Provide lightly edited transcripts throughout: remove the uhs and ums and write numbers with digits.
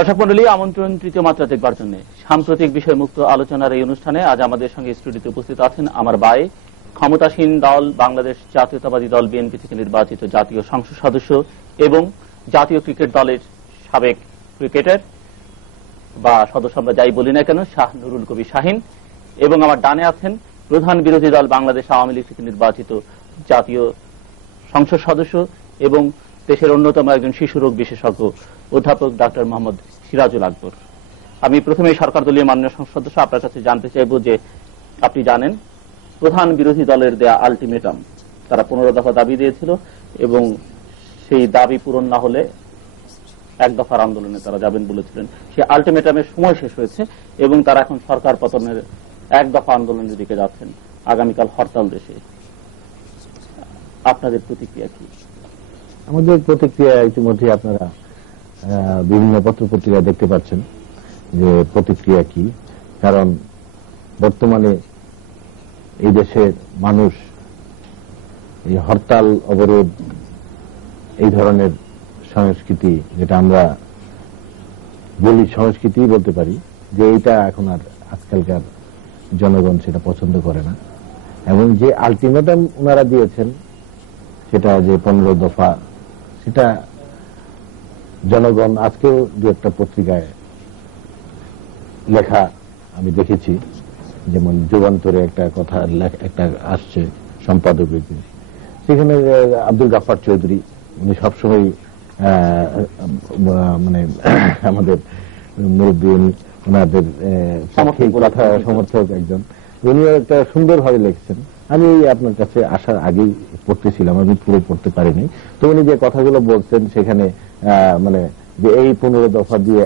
দর্শক মন্ডলী, আমন্ত্রণ তৃতীয় মাত্রা দেখবার জন্য সাম্প্রতিক বিষয়মুক্ত আলোচনার এই অনুষ্ঠানে আজ আমাদের সঙ্গে স্টুডিওতে উপস্থিত আছেন আমার ভাই, ক্ষমতাসীন দল বাংলাদেশ জাতীয়তাবাদী দল বিএনপি থেকে নির্বাচিত জাতীয় সংসদ সদস্য এবং জাতীয় ক্রিকেট দলের সাবেক ক্রিকেটার বা সদস্য আমরা যাই বলি না কেন, শাহ নুরুল কবি শাহিন। এবং আমার ডানে আছেন প্রধান বিরোধী দল বাংলাদেশ আওয়ামী লীগ থেকে নির্বাচিত জাতীয় সংসদ সদস্য এবং দেশের অন্যতম একজন শিশু রোগ বিশেষজ্ঞ অধ্যাপক ডক্টর মোহাম্মদ সিরাজুল আকবর। আমি প্রথমে সরকার দলীয় মাননীয় সংসদ সদস্য আপনার কাছে জানতে চাইব যে আপনি জানেন প্রধান বিরোধী দলের দেয়া আলটিমেটাম, তারা 15 দফা দাবি দিয়েছিল এবং সেই দাবি পূরণ না হলে এক দফার আন্দোলনে তারা যাবেন বলেছিলেন। সেই আলটিমেটামের সময় শেষ হয়েছে এবং তারা এখন সরকার পতনের এক দফা আন্দোলনের দিকে যাচ্ছেন, আগামীকাল হরতাল দেশে। আপনাদের প্রতিক্রিয়া কি? আমাদের প্রতিক্রিয়া ইতিমধ্যে আপনারা বিভিন্ন পত্র পত্রিকায় দেখতে পাচ্ছেন যে প্রতিক্রিয়া কি। কারণ বর্তমানে এই দেশের মানুষ এই হরতাল অবরোধ এই ধরনের সংস্কৃতি, যেটা আমরা বলি সংস্কৃতি বলতে পারি, যে এইটা এখন আর আজকালকার জনগণ সেটা পছন্দ করে না। এবং যে আলটিমেটাম ওনারা দিয়েছেন সেটা যে 15 দফা, সেটা জনগণ আজকেও দু একটা পত্রিকায় লেখা আমি দেখেছি, যেমন যুগান্তরে একটা কথা একটা আসছে সম্পাদকের, সেখানে আব্দুল গাফফার চৌধুরী, উনি সবসময় মানে আমাদের মুরব্বী, ওনাদের কথা সমর্থক একজন, উনি একটা সুন্দরভাবে লিখছেন। আমি আপনার কাছে আসার আগেই পড়তেছিলাম, আমি পুরো পড়তে পারিনি। তো উনি যে কথাগুলো বলছেন সেখানে মানে যে এই 15 দফা দিয়ে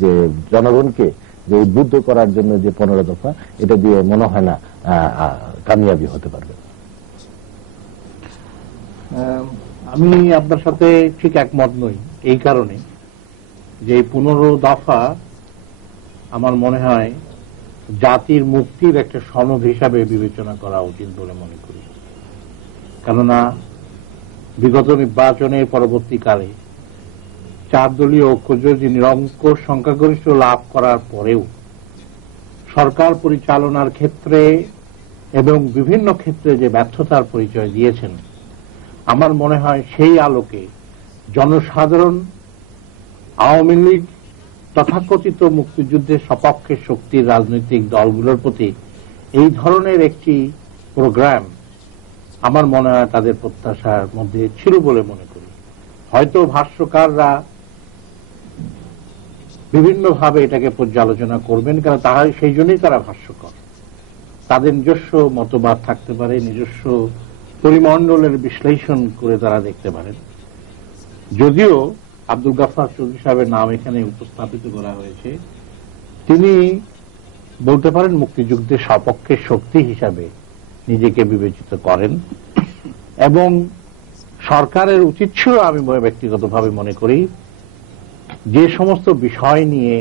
যে জনগণকে যে উদ্বুদ্ধ করার জন্য যে 15 দফা, এটা দিয়ে মনে হয় না কামিয়াবি হতে পারবে। আমি আপনার সাথে ঠিক একমত নই এই কারণে যে 15 দফা আমার মনে হয় জাতির মুক্তির একটা সনদ হিসাবে বিবেচনা করা উচিত বলে মনে করি। কেননা বিগত নির্বাচনের পরবর্তীকালে 4 দলীয় ঐক্যজোট যে নিরঙ্কুশ সংখ্যাগরিষ্ঠ লাভ করার পরেও সরকার পরিচালনার ক্ষেত্রে এবং বিভিন্ন ক্ষেত্রে যে ব্যর্থতার পরিচয় দিয়েছেন, আমার মনে হয় সেই আলোকে জনসাধারণ আওয়ামী লীগ তথাকথিত মুক্তিযুদ্ধের সপক্ষে শক্তির রাজনৈতিক দলগুলোর প্রতি এই ধরনের একটি প্রোগ্রাম আমার মনে হয় তাদের প্রত্যাশার মধ্যে ছিল বলে মনে করি। হয়তো ভাষ্যকাররা বিভিন্নভাবে এটাকে পর্যালোচনা করবেন, কারণ তারা সেই জন্যই তারা ভাষ্যকর, তাদের নিজস্ব মতবাদ থাকতে পারে, নিজস্ব পরিমণ্ডলের বিশ্লেষণ করে তারা দেখতে পারেন। যদিও আব্দুল গাফফার চৌধুরী সাহেবের নাম এখানে উপস্থাপিত করা হয়েছে, তিনি বলতে পারেন মুক্তিযুদ্ধের সপক্ষের শক্তি হিসাবে নিজেকে বিবেচিত করেন এবং সরকারের উচিত ছিল, আমি ব্যক্তিগতভাবে মনে করি, যে সমস্ত বিষয় নিয়ে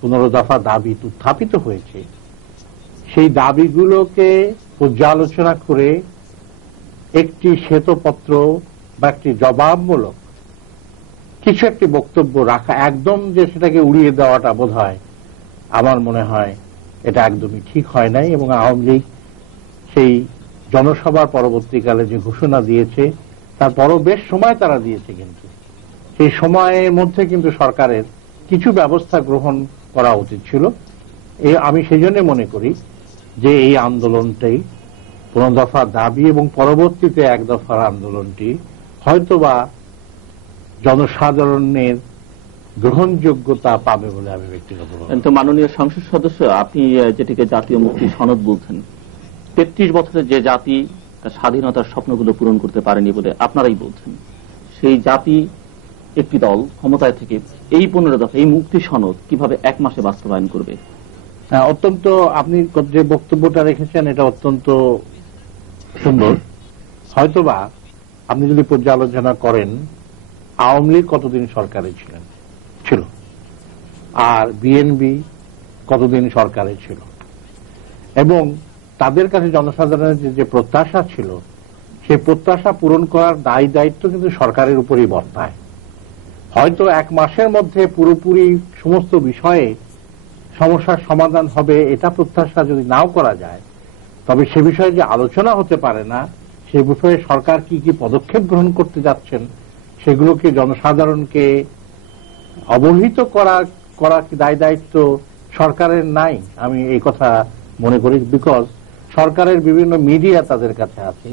15 দফা দাবি উত্থাপিত হয়েছে সেই দাবিগুলোকে পর্যালোচনা করে একটি শ্বেতপত্র বা একটি জবাবমূলক কিছু একটি বক্তব্য রাখা, একদম যে সেটাকে উড়িয়ে দেওয়াটা বোধ হয় আমার মনে হয় এটা একদমই ঠিক হয় নাই। এবং আওয়ামী লীগ সেই জনসভার পরবর্তীকালে যে ঘোষণা দিয়েছে তারপরও বেশ সময় তারা দিয়েছে, কিন্তু সেই সময়ের মধ্যে কিন্তু সরকারের কিছু ব্যবস্থা গ্রহণ করা উচিত ছিল। আমি সেই জন্য মনে করি যে এই আন্দোলনটাই 15 দফা দাবি এবং পরবর্তীতে এক দফার আন্দোলনটি হয়তোবা জনসাধারণের গ্রহণযোগ্যতা পাবে বলে আমি ব্যক্তিগতভাবে। কিন্তু মাননীয় সংসদ সদস্য, আপনি যেটিকে জাতীয় মুক্তি সনদ বলছেন, 33 বছরের যে জাতি তার স্বাধীনতার স্বপ্নগুলো পূরণ করতে পারেনি বলে আপনারাই বলছেন, সেই জাতি একটি দল ক্ষমতায় থেকে এই 15 দফা এই মুক্তি সনদ কিভাবে 1 মাসে বাস্তবায়ন করবে? অত্যন্ত, আপনি যে বক্তব্যটা রেখেছেন এটা অত্যন্ত সুন্দর। হয়তোবা আপনি যদি পর্যালোচনা করেন আওয়ামী লীগ কতদিন সরকারে ছিল আর বিএনপি কতদিন সরকারে ছিল, এবং তাদের কাছে জনসাধারণের যে প্রত্যাশা ছিল সেই প্রত্যাশা পূরণ করার দায় দায়িত্ব কিন্তু সরকারের উপরই বর্তায়। হয়তো 1 মাসের মধ্যে পুরোপুরি সমস্ত বিষয়ে সমস্যার সমাধান হবে এটা প্রত্যাশা যদি নাও করা যায়, তবে সে বিষয়ে যে আলোচনা হতে পারে না, সে বিষয়ে সরকার কি কি পদক্ষেপ গ্রহণ করতে যাচ্ছেন সেগুলোকে জনসাধারণকে অবহিত করা কি দায়িত্ব সরকারের নাই, আমি এই কথা মনে করি। বিকজ সরকারের বিভিন্ন মিডিয়া তাদের কাছে আছে,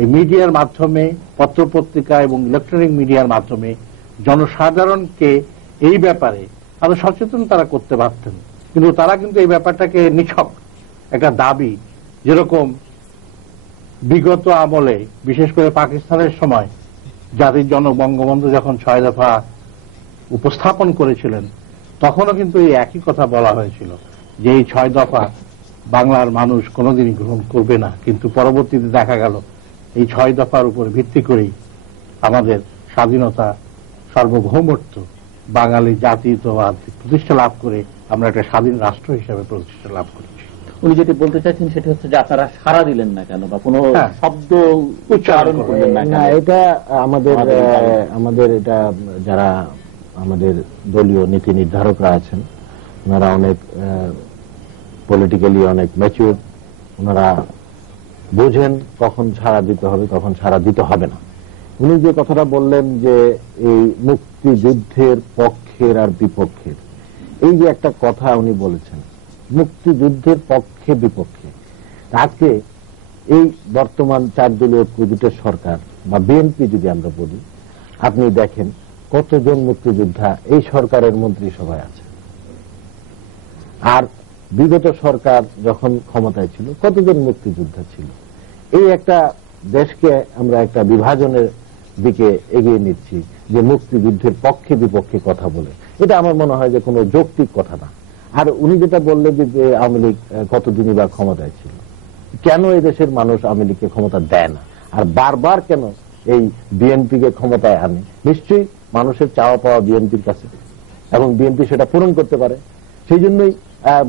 এই মিডিয়ার মাধ্যমে, পত্রপত্রিকা এবং ইলেকট্রনিক মিডিয়ার মাধ্যমে জনসাধারণকে এই ব্যাপারে আরো সচেতন তারা করতে পারতেন। কিন্তু তারা কিন্তু এই ব্যাপারটাকে নিছক একটা দাবি, যেরকম বিগত আমলে বিশেষ করে পাকিস্তানের সময় জাতির জনক বঙ্গবন্ধু যখন 6 দফা উপস্থাপন করেছিলেন, তখনও কিন্তু এই একই কথা বলা হয়েছিল যে এই 6 দফা বাংলার মানুষ কোনোদিনই গ্রহণ করবে না। কিন্তু পরবর্তীতে দেখা গেল এই 6 দফার উপর ভিত্তি করেই আমাদের স্বাধীনতা, সার্বভৌমত্ব, বাঙালি জাতীয়তাবাদ প্রতিষ্ঠা লাভ করে আমরা একটা স্বাধীন রাষ্ট্র হিসেবে প্রতিষ্ঠা লাভ করেছি। উনি যেটি বলতে চাইছেন সেটা হচ্ছে যে আপনারা সাড়া দিলেন না কেন, বা কোনো শব্দ উচ্চারণ করলেন না কেন? এটা আমাদের এটা যারা আমাদের দলীয় নীতি নির্ধারকরা আছেন, ওনারা অনেক পলিটিক্যালি অনেক ম্যাচিউর, ওনারা বোঝেন কখন ছাড়া দিতে হবে, কখন ছাড়া দিতে হবে না। উনি যে কথাটা বললেন যে এই মুক্তিযুদ্ধের পক্ষের আর বিপক্ষের, এই যে একটা কথা উনি বলেছেন, মুক্তিযুদ্ধের পক্ষে বিপক্ষে, আজকে এই বর্তমান 4 দলীয় ঐক্যজোটের সরকার বা বিএনপি যদি আমরা বলি, আপনি দেখেন কতজন মুক্তিযোদ্ধা এই সরকারের মন্ত্রিসভায় আছে, আর বিগত সরকার যখন ক্ষমতায় ছিল কতজন মুক্তিযোদ্ধা ছিল। এই একটা দেশকে আমরা একটা বিভাজনের দিকে এগিয়ে নিচ্ছি যে মুক্তিযুদ্ধের পক্ষে বিপক্ষে কথা বলে, এটা আমার মনে হয় যে কোনো যৌক্তিক কথা না। আর উনি যেটা বললেন যে আওয়ামী লীগ কতদিনই বা ক্ষমতায় ছিল, কেন এই দেশের মানুষ আওয়ামী লীগকে ক্ষমতা দেয় না, আর বারবার কেন এই বিএনপিকে ক্ষমতায় আনে? নিশ্চয়ই মানুষের চাওয়া পাওয়া বিএনপির কাছে, এবং বিএনপি সেটা পূরণ করতে পারে, সেই জন্যই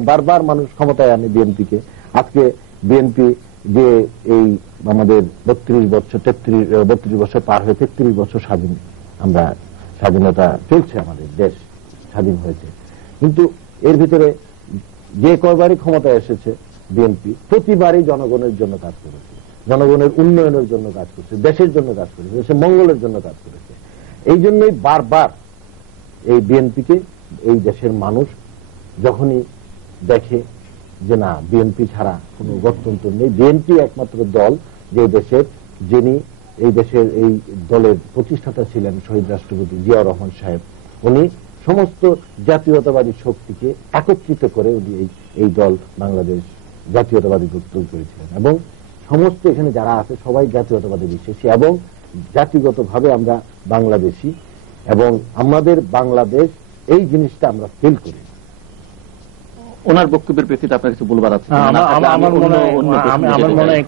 বারবার মানুষ ক্ষমতায় আনে বিএনপিকে। আজকে বিএনপি যে এই আমাদের 32 বছর পার হয়ে 33 বছর স্বাধীনতা চলছে, আমাদের দেশ স্বাধীন হয়েছে, কিন্তু এর ভিতরে যে কয়বারই ক্ষমতায় এসেছে বিএনপি প্রতিবারই জনগণের জন্য কাজ করেছে, জনগণের উন্নয়নের জন্য কাজ করেছে, দেশের জন্য কাজ করেছে, দেশের মঙ্গলের জন্য কাজ করেছে। এই জন্যই বারবার এই বিএনপিকে এই দেশের মানুষ যখনই দেখে যে না, বিএনপি ছাড়া কোনো গঠনতন্ত্র নেই, বিএনপি একমাত্র দল যে দেশের, যিনি এই দেশের এই দলের প্রতিষ্ঠাতা ছিলেন শহীদ রাষ্ট্রপতি জিয়াউর রহমান সাহেব, উনি সমস্ত জাতীয়তাবাদী শক্তিকে একত্রিত করে উনি এই দল বাংলাদেশ জাতীয়তাবাদী তৈরি করেছিলেন, এবং সমস্ত এখানে যারা আছে সবাই জাতীয়তাবাদী বিশ্বাসী এবং জাতিগতভাবে আমরা বাংলাদেশী, এবং আমাদের বাংলাদেশ এই জিনিসটা আমরা ফিল করি। ওনার বক্তব্যের প্রেক্ষিতে আপনার কিছু বলবার আছে? আমার মনে হয়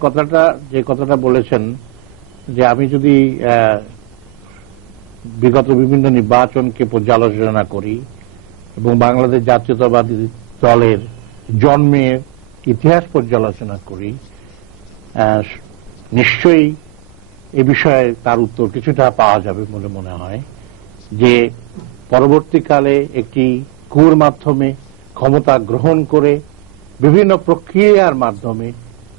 যে কথাটা বলেছেন, যে আমি যদি বিগত বিভিন্ন নির্বাচনকে পর্যালোচনা করি এবং বাংলাদেশ জাতীয়তাবাদী দলের জন্মের ইতিহাস পর্যালোচনা করি, নিশ্চয়ই এ বিষয়ে তার উত্তর কিছুটা পাওয়া যাবে বলে মনে হয়। যে পরবর্তীকালে একটি কুর মাধ্যমে ক্ষমতা গ্রহণ করে বিভিন্ন প্রক্রিয়ার মাধ্যমে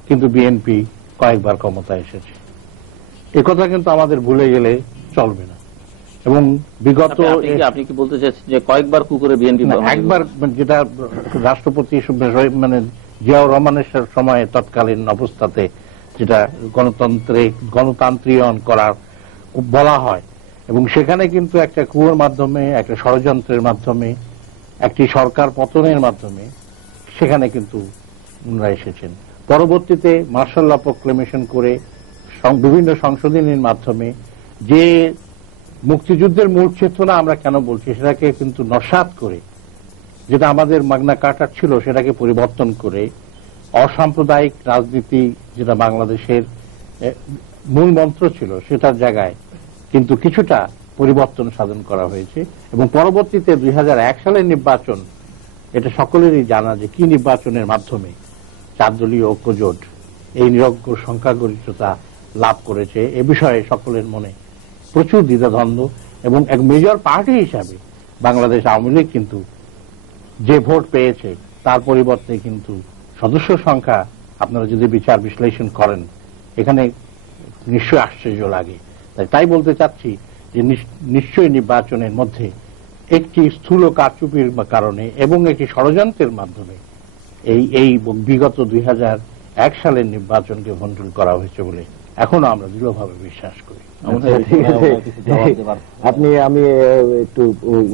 কিন্তু বিএনপি কয়েকবার ক্ষমতা এসেছে, একথা কিন্তু আমাদের ভুলে গেলে চলবে না। এবং বিগত আপনি কি বলতে চাচ্ছেন যে কয়েকবার কু করে বিএনপি? একবার, যেটা রাষ্ট্রপতি মানে জিয়াউর রহমানের সময়ে তৎকালীন অবস্থাতে যেটা গণতান্ত্রিকরণ করার বলা হয়, এবং সেখানে কিন্তু একটা কুয়োর মাধ্যমে, একটা ষড়যন্ত্রের মাধ্যমে, একটি সরকার পতনের মাধ্যমে সেখানে কিন্তু ওনারা এসেছেন। পরবর্তীতে মার্শাল ল প্রক্লেমেশন করে বিভিন্ন সংশোধনীর মাধ্যমে যে মুক্তিযুদ্ধের মূল চেতনা আমরা কেন বলছি সেটাকে কিন্তু নস্যাৎ করে, যেটা আমাদের মাগনা কার্টা ছিল সেটাকে পরিবর্তন করে অসাম্প্রদায়িক রাজনীতি, যেটা বাংলাদেশের মূল মন্ত্র ছিল, সেটার জায়গায় কিন্তু কিছুটা পরিবর্তন সাধন করা হয়েছে। এবং পরবর্তীতে 2001 সালের নির্বাচন, এটা সকলেরই জানা যে কি নির্বাচনের মাধ্যমে 4 দলীয় ঐক্যজোট এই নিরঙ্কুশ সংখ্যাগরিষ্ঠতা লাভ করেছে, এ বিষয়ে সকলের মনে প্রচুর দ্বিধাদ্বন্দ্ব এবং এক মেজর পার্টি হিসাবে বাংলাদেশ আওয়ামী লীগ কিন্তু যে ভোট পেয়েছে তার পরিবর্তে কিন্তু সদস্য সংখ্যা আপনারা যদি বিচার বিশ্লেষণ করেন এখানে নিশ্চয়ই আশ্চর্য লাগে। তাই বলতে চাচ্ছি যে নিশ্চয়ই নির্বাচনের মধ্যে একটি স্থূল কারচুপির কারণে এবং একটি ষড়যন্ত্রের মাধ্যমে এই বিগত 2001 সালের নির্বাচনকে ভণ্ডুল করা হয়েছে বলে এখনো আমরা দৃঢ়ভাবে বিশ্বাস করি। আমি একটু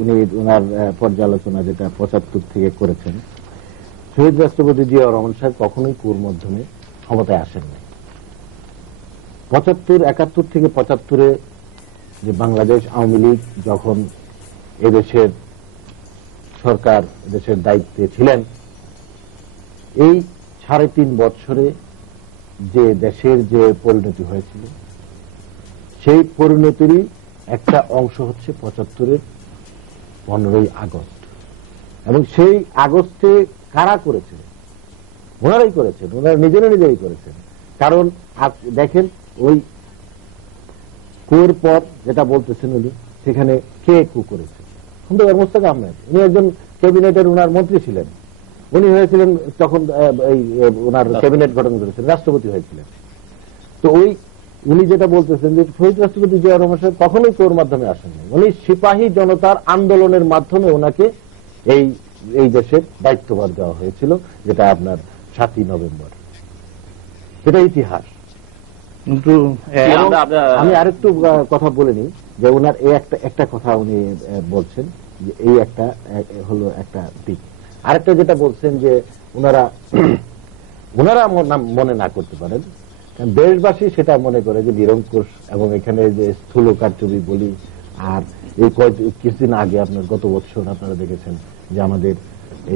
উনি ওনার পর্যালোচনা যেটা 75 থেকে করেছেন, শহীদ রাষ্ট্রপতি জিয়া রহমান সাহেব কখনোই কুর মাধ্যমে ক্ষমতায় আসেন নাই। 71 থেকে 75-এ যে বাংলাদেশ আওয়ামী লীগ যখন এদেশের সরকার দেশের দায়িত্বে ছিলেন, এই 3.5 বছরে যে দেশের যে পরিণতি হয়েছিল সেই পরিণতিরই একটা অংশ হচ্ছে 75-এর 15ই আগস্ট। এবং সেই আগস্টে কারা করেছিল? ওনারাই করেছেন, ওনারা নিজেরাই করেছেন। কারণ দেখেন ওই কুর পর যেটা বলতেছেন উনি, সেখানে কে কু করেছে? খন্দকার মোস্তাক আহমেদ। উনি একজন ক্যাবিনেটের ওনার মন্ত্রী ছিলেন, উনি হয়েছিলেন তখন ওনার ক্যাবিনেট গঠন করেছিলেন, রাষ্ট্রপতি হয়েছিলেন। তো ওই উনি যেটা বলতেছেন যে শহীদ রাষ্ট্রপতি জিয়া রহমান সাহেব কখনোই কোর মাধ্যমে আসেননি, উনি সিপাহী জনতার আন্দোলনের মাধ্যমে ওনাকে এই দেশের দায়িত্বভার দেওয়া হয়েছিল, যেটা আপনার 7ই নভেম্বর। সেটা ইতিহাস। কিন্তু আমি আরেকটু কথা বলে নিই যে ওনার এই একটা কথা উনি বলছেন যে এই হলো একটা দিক। আরেকটা যেটা বলছেন যে ওনারা মনে না করতে পারেন, দেশবাসী সেটা মনে করে যে নিরঙ্কুশ, এবং এখানে যে স্থূল কারচুপি বলি। আর এই কিছুদিন আগে আপনার গত বছর আপনারা দেখেছেন যে আমাদের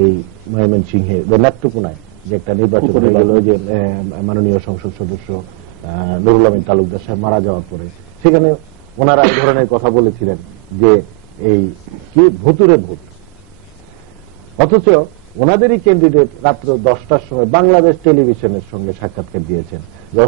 এই ময়মনসিংহে নেত্রকোনায় যে একটা নির্বাচন হয়ে গেল, যে মাননীয় সংসদ সদস্য নুরুল আমিন তালুকদার সাহেব মারা যাওয়ার পরে সেখানে ওনারা এই ধরনের কথা বলেছিলেন যে এই কি ভুতুরে ভূত। অথচ ওনাদেরই ক্যান্ডিডেট রাত্র 10টার সময় বাংলাদেশ টেলিভিশনের সঙ্গে সাক্ষাৎকার দিয়েছেন যে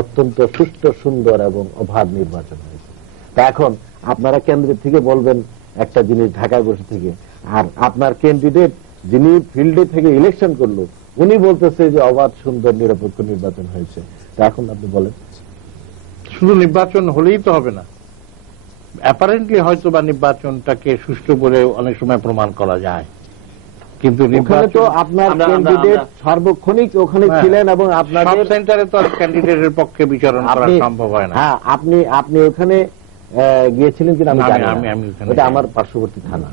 অত্যন্ত সুষ্ঠু, সুন্দর এবং অবাধ নির্বাচন হয়েছে। তা এখন আপনারা কেন্দ্রের থেকে বলবেন একটা জিনিস ঢাকায় বসে থেকে, আর আপনার ক্যান্ডিডেট যিনি ফিল্ডে থেকে ইলেকশন করলো উনি বলতেছে যে অবাধ, সুন্দর, নিরপেক্ষ নির্বাচন হয়েছে। তা এখন আপনি বলেন, শুধু নির্বাচন হলেই তো হবে না, অ্যাপারেন্টলি হয়তো বা নির্বাচনটাকে সুষ্ঠু করে অনেক সময় প্রমাণ করা যায়, কিন্তু ওখানে তো আপনার ক্যান্ডিডেট সার্বক্ষণিক ওখানে ছিলেন এবং আপনাদের সেন্টারে তো ক্যান্ডিডেটের পক্ষে বিচরণ করা সম্ভব হয় না। হ্যাঁ, আপনি ওখানে গিয়েছিলেন কিনা আমি জানি না, এটা আমার পার্শ্ববর্তী থানা।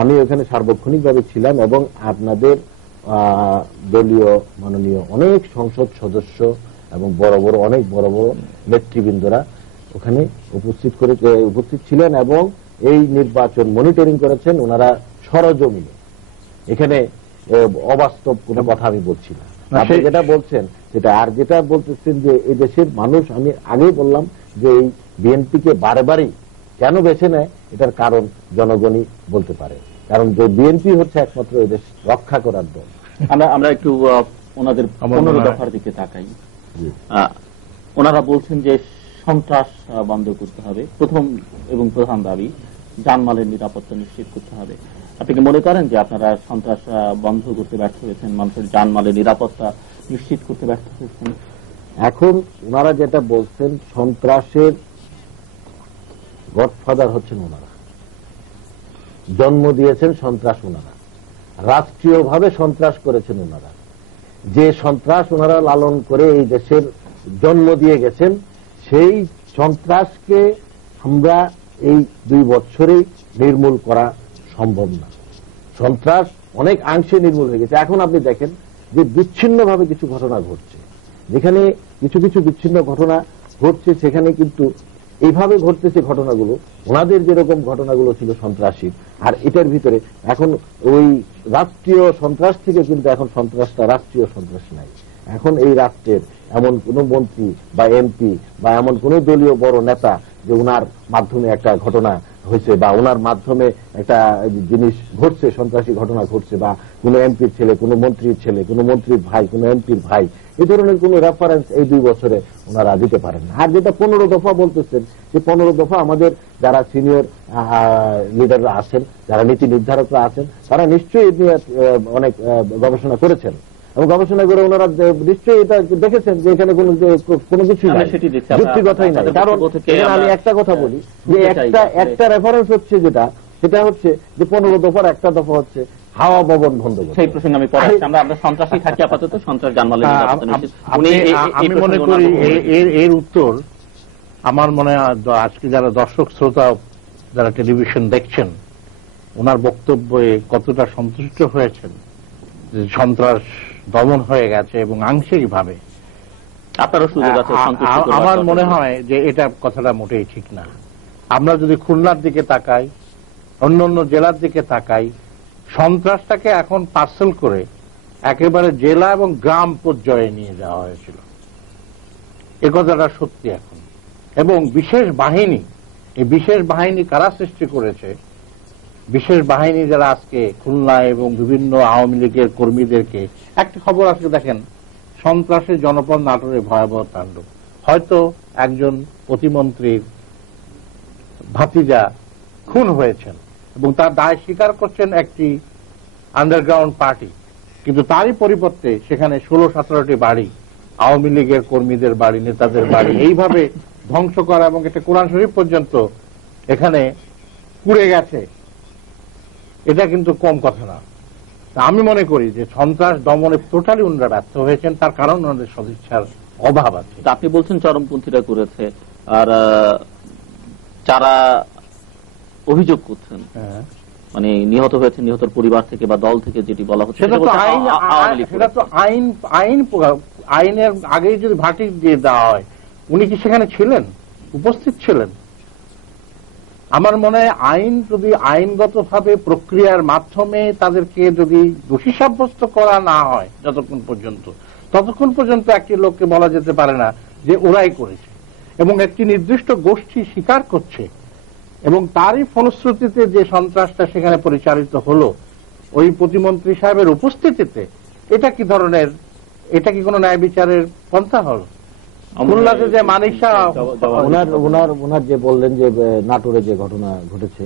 আমি ওখানে সার্বক্ষণিকভাবে ছিলাম এবং আপনাদের দলীয় মাননীয় অনেক সংসদ সদস্য এবং অনেক বড় বড় নেতৃবৃন্দরা ওখানে উপস্থিত ছিলেন এবং এই নির্বাচন মনিটরিং করেছেন ওনারা সরজমিনে। এখানে অবাস্তব কোনো কথা আমি বলছি না, আপনি যেটা বলছেন সেটা। আর যেটা বলতেছেন যে এই দেশের মানুষ, আমি আগেই বললাম যে এই বিএনপিকে বারবারই কেন বেছে নেয়, এটার কারণ জনগণই বলতে পারে। কারণ যে বিএনপি হচ্ছে একমাত্র এই দেশ রক্ষা করার দল। আমরা একটু ওনাদের 15 দফার দিকে তাকাই। ওনারা বলছেন যে সন্ত্রাস বন্ধ করতে হবে, প্রথম এবং প্রধান দাবি জানমালের নিরাপত্তা নিশ্চিত করতে হবে। আপনি কি মনে করেন যে আপনারা সন্ত্রাস বন্ধ করতে ব্যর্থ হয়েছেন, মানুষের জানমালের নিরাপত্তা নিশ্চিত করতে ব্যর্থ হয়েছেন? এখন ওনারা যেটা বলছেন, সন্ত্রাসের গডফাদার হচ্ছেন ওনারা, জন্ম দিয়েছেন সন্ত্রাস ওনারা, রাষ্ট্রীয়ভাবে সন্ত্রাস করেছেন ওনারা। যে সন্ত্রাস ওনারা লালন করে এই দেশের জন্ম দিয়ে গেছেন, সেই সন্ত্রাসকে আমরা এই 2 বছরেই নির্মূল করা সম্ভব না। সন্ত্রাস অনেক অংশে নির্মূল হয়ে গেছে। এখন আপনি দেখেন যে বিচ্ছিন্নভাবে কিছু ঘটনা ঘটছে, যেখানে কিছু বিচ্ছিন্ন ঘটনা ঘটছে, সেখানে কিন্তু এইভাবে ঘটতেছে ঘটনাগুলো, ওনাদের যেরকম ঘটনাগুলো ছিল সন্ত্রাসী, আর এটার ভিতরে এখন ওই রাষ্ট্রীয় সন্ত্রাস থেকে কিন্তু এখন সন্ত্রাসটা রাষ্ট্রীয় সন্ত্রাস নাই। এখন এই রাষ্ট্রের এমন কোন মন্ত্রী বা এমপি বা এমন কোন দলীয় বড় নেতা যে ওনার মাধ্যমে একটা ঘটনা হয়েছে বা ওনার মাধ্যমে একটা জিনিস ঘটছে, সন্ত্রাসী ঘটনা ঘটছে, বা কোনো এমপির ছেলে, কোনো মন্ত্রীর ছেলে, কোনো মন্ত্রীর ভাই, কোনো এমপির ভাই, এই ধরনের কোনো রেফারেন্স এই 2 বছরে ওনারা দিতে পারেন না। আর যেটা 15 দফা বলতেছেন, যে 15 দফা আমাদের যারা সিনিয়র লিডাররা আছেন, যারা নীতি নির্ধারকরা আছেন, তারা নিশ্চয়ই এটি অনেক গবেষণা করেছেন, এবং গবেষণা করে ওনারা নিশ্চয়ই এটা দেখেছেন যে এখানে কোনো কিছু যুক্তিগতই নাই। কারণ আমি একটা কথা বলি, যে একটা রেফারেন্স হচ্ছে যেটা, সেটা হচ্ছে যে 15 দফার একটা দফা হচ্ছে হাওয়া ভবন বন্ধ। সেই প্রসঙ্গে আমি পরে আসছি। আমরা সন্ত্রাসী থাকি আপাতত, সন্ত্রাস জানমালের আমি মনে করি এর উত্তর আমার মনে হয় আজকে যারা দর্শক শ্রোতা যারা টেলিভিশন দেখছেন, ওনার বক্তব্যে কতটা সন্তুষ্ট হয়েছেন যে সন্ত্রাস দমন হয়ে গেছে এবং আংশিকভাবে, আপনারও সুযোগ আছে। আমার মনে হয় যে এটা কথাটা মোটেই ঠিক না। আমরা যদি খুলনার দিকে তাকাই, অন্য জেলার দিকে তাকাই, সন্ত্রাসটাকে এখন পার্সেল করে একেবারে জেলা এবং গ্রাম পর্যায়ে নিয়ে যাওয়া হয়েছিল। এ কথাটা সত্যি এখন। এবং বিশেষ বাহিনী, এই বিশেষ বাহিনী কারা সৃষ্টি করেছে? বিশেষ বাহিনী যারা আজকে খুলনা এবং বিভিন্ন আওয়ামী লীগের কর্মীদেরকে, একটা খবর আজকে দেখেন, সন্ত্রাসের জনপদ নাটোরে ভয়াবহ তাণ্ডব। হয়তো একজন প্রতিমন্ত্রীর ভাতিজা খুন হয়েছেন এবং তার দায় স্বীকার করছেন একটি আন্ডারগ্রাউন্ড পার্টি, কিন্তু তারই পরিবর্তে সেখানে 16-17টি বাড়ি, আওয়ামী লীগের কর্মীদের বাড়ি, নেতাদের বাড়ি এইভাবে ধ্বংস করা, এবং একটা কোরআন শরীফ পর্যন্ত এখানে পুড়ে গেছে। এটা কিন্তু কম কথা না। আমি মনে করি যে সন্ত্রাস দমনে টোটালি ওনারা ব্যর্থ হয়েছেন, তার কারণ ওনাদের সদিচ্ছার অভাব আছে। আপনি বলছেন চরমপন্থীরা করেছে, আর যারা অভিযোগ করছেন মানে নিহত হয়েছে, নিহতের পরিবার থেকে বা দল থেকে যেটি বলা হচ্ছে, সেটা তো আইনের আগেই যদি ভার্ডিক্ট দিয়ে দেওয়া হয়, উনি কি সেখানে ছিলেন, উপস্থিত ছিলেন? আমার মনে হয় আইন যদি আইনগতভাবে প্রক্রিয়ার মাধ্যমে তাদেরকে যদি দোষী সাব্যস্ত করা না হয় ততক্ষণ পর্যন্ত একটি লোককে বলা যেতে পারে না যে ওরাই করেছে। এবং একটি নির্দিষ্ট গোষ্ঠী স্বীকার করছে, এবং তারই ফলশ্রুতিতে যে সন্ত্রাসটা সেখানে পরিচালিত হলো ওই প্রতিমন্ত্রী সাহেবের উপস্থিতিতে, এটা কি ধরনের, এটা কি কোনো ন্যায় বিচারের পন্থা হল? খুলনাতে যে মানিকশা ওনার যে বললেন যে নাটোরে যে ঘটনা ঘটেছে,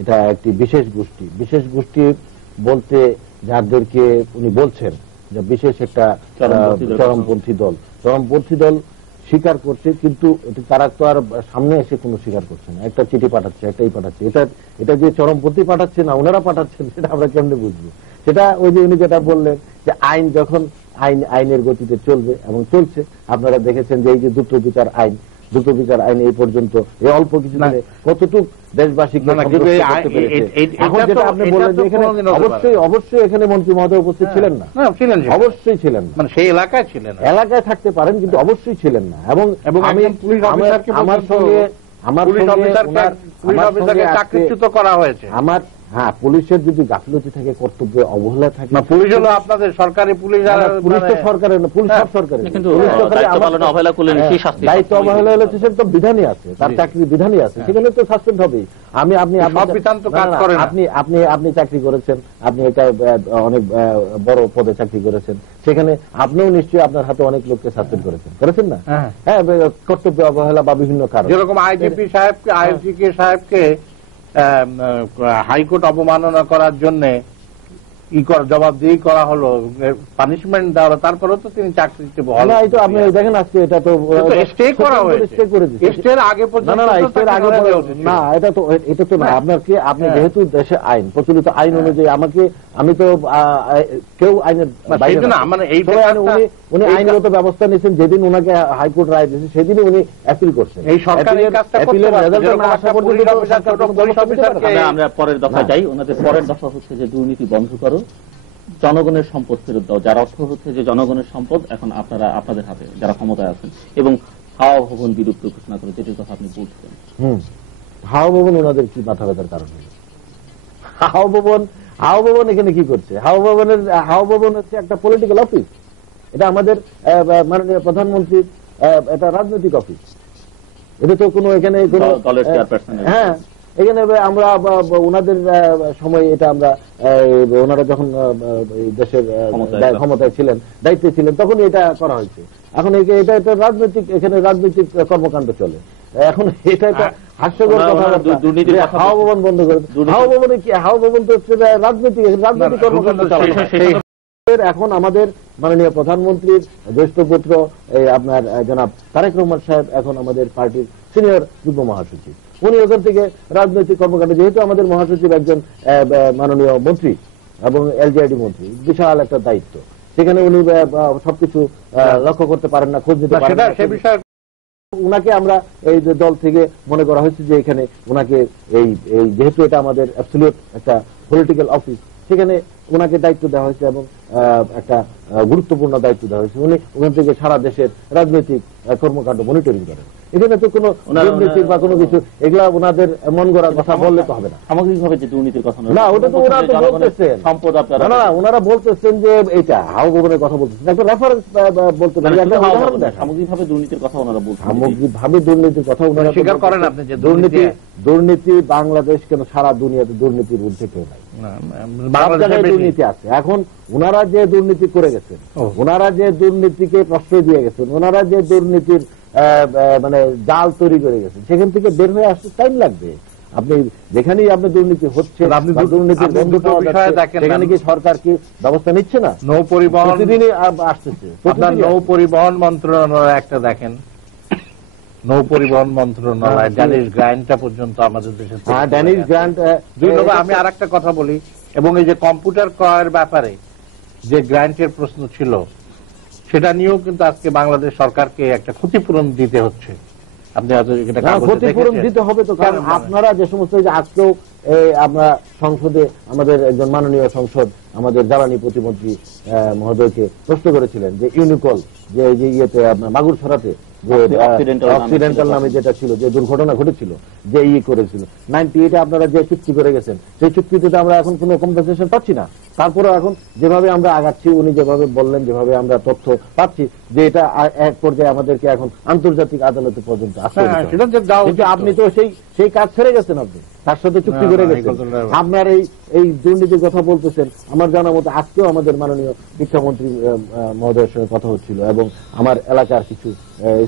এটা একটি বিশেষ গোষ্ঠী বলতে যাদেরকে উনি বলছেন যে বিশেষ একটা চরমপন্থী দল স্বীকার করছে, কিন্তু তারা তো আর সামনে এসে কোনো স্বীকার করছে না। একটা চিঠি পাঠাচ্ছে, একটাই পাঠাচ্ছে। এটা যে চরমপন্থী পাঠাচ্ছে না ওনারা পাঠাচ্ছেন, সেটা আমরা কেমনে বুঝবো? সেটা ওই যে উনি যেটা বললেন যে আইন যখন আইনের গতিতে চলবে, এবং চলছে। আপনারা দেখেছেন যে এই যে দ্রুত বিচার আইন এই পর্যন্ত এই অল্প কিছু দিনে কতটুক দেশবাসীকে এখন যেটা আপনি বললেন যে এখানে অবশ্যই এখানে মন্ত্রী মহোদয় উপস্থিত ছিলেন না, অবশ্যই ছিলেন না, মানে সেই এলাকায় ছিলেন, এলাকায় থাকতে পারেন কিন্তু অবশ্যই ছিলেন না। এবং আমি আমার সঙ্গে চাকরিচ্যুত করা হয়েছে। হ্যাঁ, পুলিশের যদি গাফিলতি থাকে, কর্তব্যে অবহেলা থাকে, পুলিশ হলো আপনাদের সরকারি পুলিশ, পুলিশ তো সরকারের না, পুলিশ সব সরকারের, কিন্তু দায়িত্ব অবহেলা হলে সেটা তো বিধানই আছে, তার চাকরির বিধানই আছে, সেখানে তো সাসপেন্ড হবেই। আপনি চাকরি করেছেন, আপনি এটা অনেক বড় পদে চাকরি করেছেন, সেখানে আপনিও নিশ্চয়ই আপনার হাতে অনেক লোককে সাসপেন্ড করেছেন না? হ্যাঁ, কর্তব্য অবহেলা বা বিভিন্ন কারণ, যেরকম আইজিপি সাহেবকে, আইজিকে সাহেবকে হাইকোর্ট অবমাননা করার জন্য জবাবদিহি করা হলো, পানিশমেন্ট দেওয়া হলো, তারপরেও তো তিনি চাকরিতে বহাল। আপনি দেখেন আজকে এটা তো স্টে করা হয়েছে, স্টের আগে পর্যন্ত না, এটা তো না। আপনি যেহেতু দেশে আইন, প্রচলিত আইন অনুযায়ী আমি তো কেউ আইনের বাইরে না, মানে উনি আইনগত ব্যবস্থা নিয়েছেন। যেদিন ওনাকে হাইকোর্ট রায় দিয়েছে সেদিনই উনি অ্যাপিল করছেন। এই সরকারের অ্যাপিলের রেজাল্ট না আসা পর্যন্ত আমরা পরের দফা যাই। ওনাদের পরের দফা হচ্ছে যে দুর্নীতি বন্ধ করো, জনগণের সম্পদ ফেরত দাও, যার অর্থ হচ্ছে যে জনগণের সম্পদ এখন আপনাদের হাতে, যারা ক্ষমতায় আছেন, এবং হাওয়া ভবন বিলুপ্ত ঘোষণা করে, যেটির কথা আপনি বলছিলেন। হাওয়া ভবন ওনাদের কি মাথা ব্যথার কারণ হল? হাওয়া ভবন এখানে কি করছে? হাওয়া ভবন হচ্ছে একটা পলিটিক্যাল অফিস। এটা আমাদের মাননীয় প্রধানমন্ত্রীর একটা রাজনৈতিক অফিস। এটা তো কোনো এখানে কোনো, হ্যাঁ, এখানে আমরা ওনাদের সময় এটা আমরা ওনারা যখন দেশের ক্ষমতায় ছিলেন, দায়িত্বে ছিলেন, তখনই এটা করা হয়েছে। এখন এটা একটা রাজনৈতিক, এখানে রাজনৈতিক কর্মকাণ্ড চলে। এখন এটা একটা হাস্যকর কথা, হাওয়া ভবন বন্ধ করে। হাওয়া ভবনে কি, হাওয়া ভবন তো হচ্ছে রাজনৈতিক কর্মকাণ্ড চালানো। এখন আমাদের মাননীয় প্রধানমন্ত্রীর জ্যেষ্ঠ পুত্র আপনার জনাব তারেক রহমান সাহেব এখন আমাদের পার্টির সিনিয়র যুগ্ম মহাসচিব। উনি ওখান থেকে রাজনৈতিক কর্মকাণ্ড, যেহেতু আমাদের মহাসচিব একজন মাননীয় মন্ত্রী এবং এলজিআইডি মন্ত্রী, বিশাল একটা দায়িত্ব, সেখানে উনি সবকিছু লক্ষ্য করতে পারেন না, খোঁজ নিতে পারেন না। উনাকে আমরা এই দল থেকে মনে করা হয়েছে যে এখানে উনাকে এই যেহেতু এটা আমাদের অ্যাবসলিউট একটা পলিটিক্যাল অফিস, সেখানে ওনাকে দায়িত্ব দেওয়া হয়েছে এবং একটা গুরুত্বপূর্ণ দায়িত্ব দেওয়া হয়েছে। উনি ওখান থেকে সারা দেশের রাজনৈতিক কর্মকাণ্ড মনিটরিং করেন। এখানে তো কোনো দুর্নীতি বা কোনো কিছু এগুলা ওনাদের মন গড়া কথা বললে তো হবে না। সামগ্রিকভাবে যে দুর্নীতির কথা না, ওটা তো ওরা তো বলতেছেন, সম্পদ আপনারা না, ওনারা বলতেছেন যে এটা হাওয়া ভবনের কথা বলতেছেন, একটা রেফারেন্স বলতে পারেন, একটা উদাহরণ দেন। সামগ্রিকভাবে দুর্নীতির কথা ওনারা বলছেন, সামগ্রিকভাবে দুর্নীতির কথা ওনারা স্বীকার করেন আপনি যে দুর্নীতি বাংলাদেশ কেন সারা দুনিয়াতে দুর্নীতির ঊর্ধ্বে কেউ নাই, দুর্নীতি আছে। এখন ওনারা যে দুর্নীতি করে গেছেন, ওনারা যে দুর্নীতিকে প্রশ্রয় দিয়ে গেছেন, ওনারা যে দুর্নীতির মানে জাল তৈরি করে গেছেন, সেখান থেকে বের হয়ে আসতে টাইম লাগবে। আপনি যেখানেই আপনার দুর্নীতি হচ্ছে, দুর্নীতির বন্ধু পাওয়া যাচ্ছে, সেখানে কি সরকার কি ব্যবস্থা নিচ্ছে না? নৌ পরিবহন প্রতিদিনই আসতেছে। নৌ পরিবহন মন্ত্রণালয় একটা দেখেন, নৌ পরিবহন মন্ত্রণালয় ড্যানিশ গ্র্যান্টটা পর্যন্ত আমাদের দেশে, ড্যানিশ গ্র্যান্ট। আমি আর একটা কথা বলি, এবং এই যে কম্পিউটার ক্রয়ের ব্যাপারে যে গ্র্যান্টের প্রশ্ন ছিল, সেটা নিয়েও কিন্তু আজকে বাংলাদেশ সরকারকে একটা ক্ষতিপূরণ দিতে হচ্ছে। আপনি ক্ষতিপূরণ দিতে হবে তো, কারণ আপনারা যে সমস্ত, আজকেও আমরা সংসদে আমাদের একজন মাননীয় সংসদ আমাদের জ্বালানি প্রতিমন্ত্রী মহোদয়কে প্রশ্ন করেছিলেন যে ইউনিকল যে ইয়েতে আপনার মাগুরছড়াতে যে অক্সিডেন্টাল নামে যেটা ছিল, যে দুর্ঘটনা ঘটেছিল, যে করেছিল 98-এ আপনারা যে চুক্তি করে গেছেন, সেই চুক্তিতে আমরা এখন কোনো কম্পেনসেশন পাচ্ছি না। তারপরে এখন যেভাবে আমরা আগাচ্ছি, উনি যেভাবে বললেন, যেভাবে আমরা তথ্য পাচ্ছি, যে এটা এক পর্যায়ে আমাদেরকে এখন আন্তর্জাতিক আদালতে পর্যন্ত আসতে হবে। কিন্তু আপনি তো সেই কাজ ছেড়ে গেছেন, আপনি তার সাথে চুক্তি করে গেছেন। আপনার এই দুর্নীতির কথা বলতেছেন। আমার জানা মতো আজকেও আমাদের মাননীয় শিক্ষামন্ত্রী মহোদয়ের সঙ্গে কথা হচ্ছিল, এবং আমার এলাকার কিছু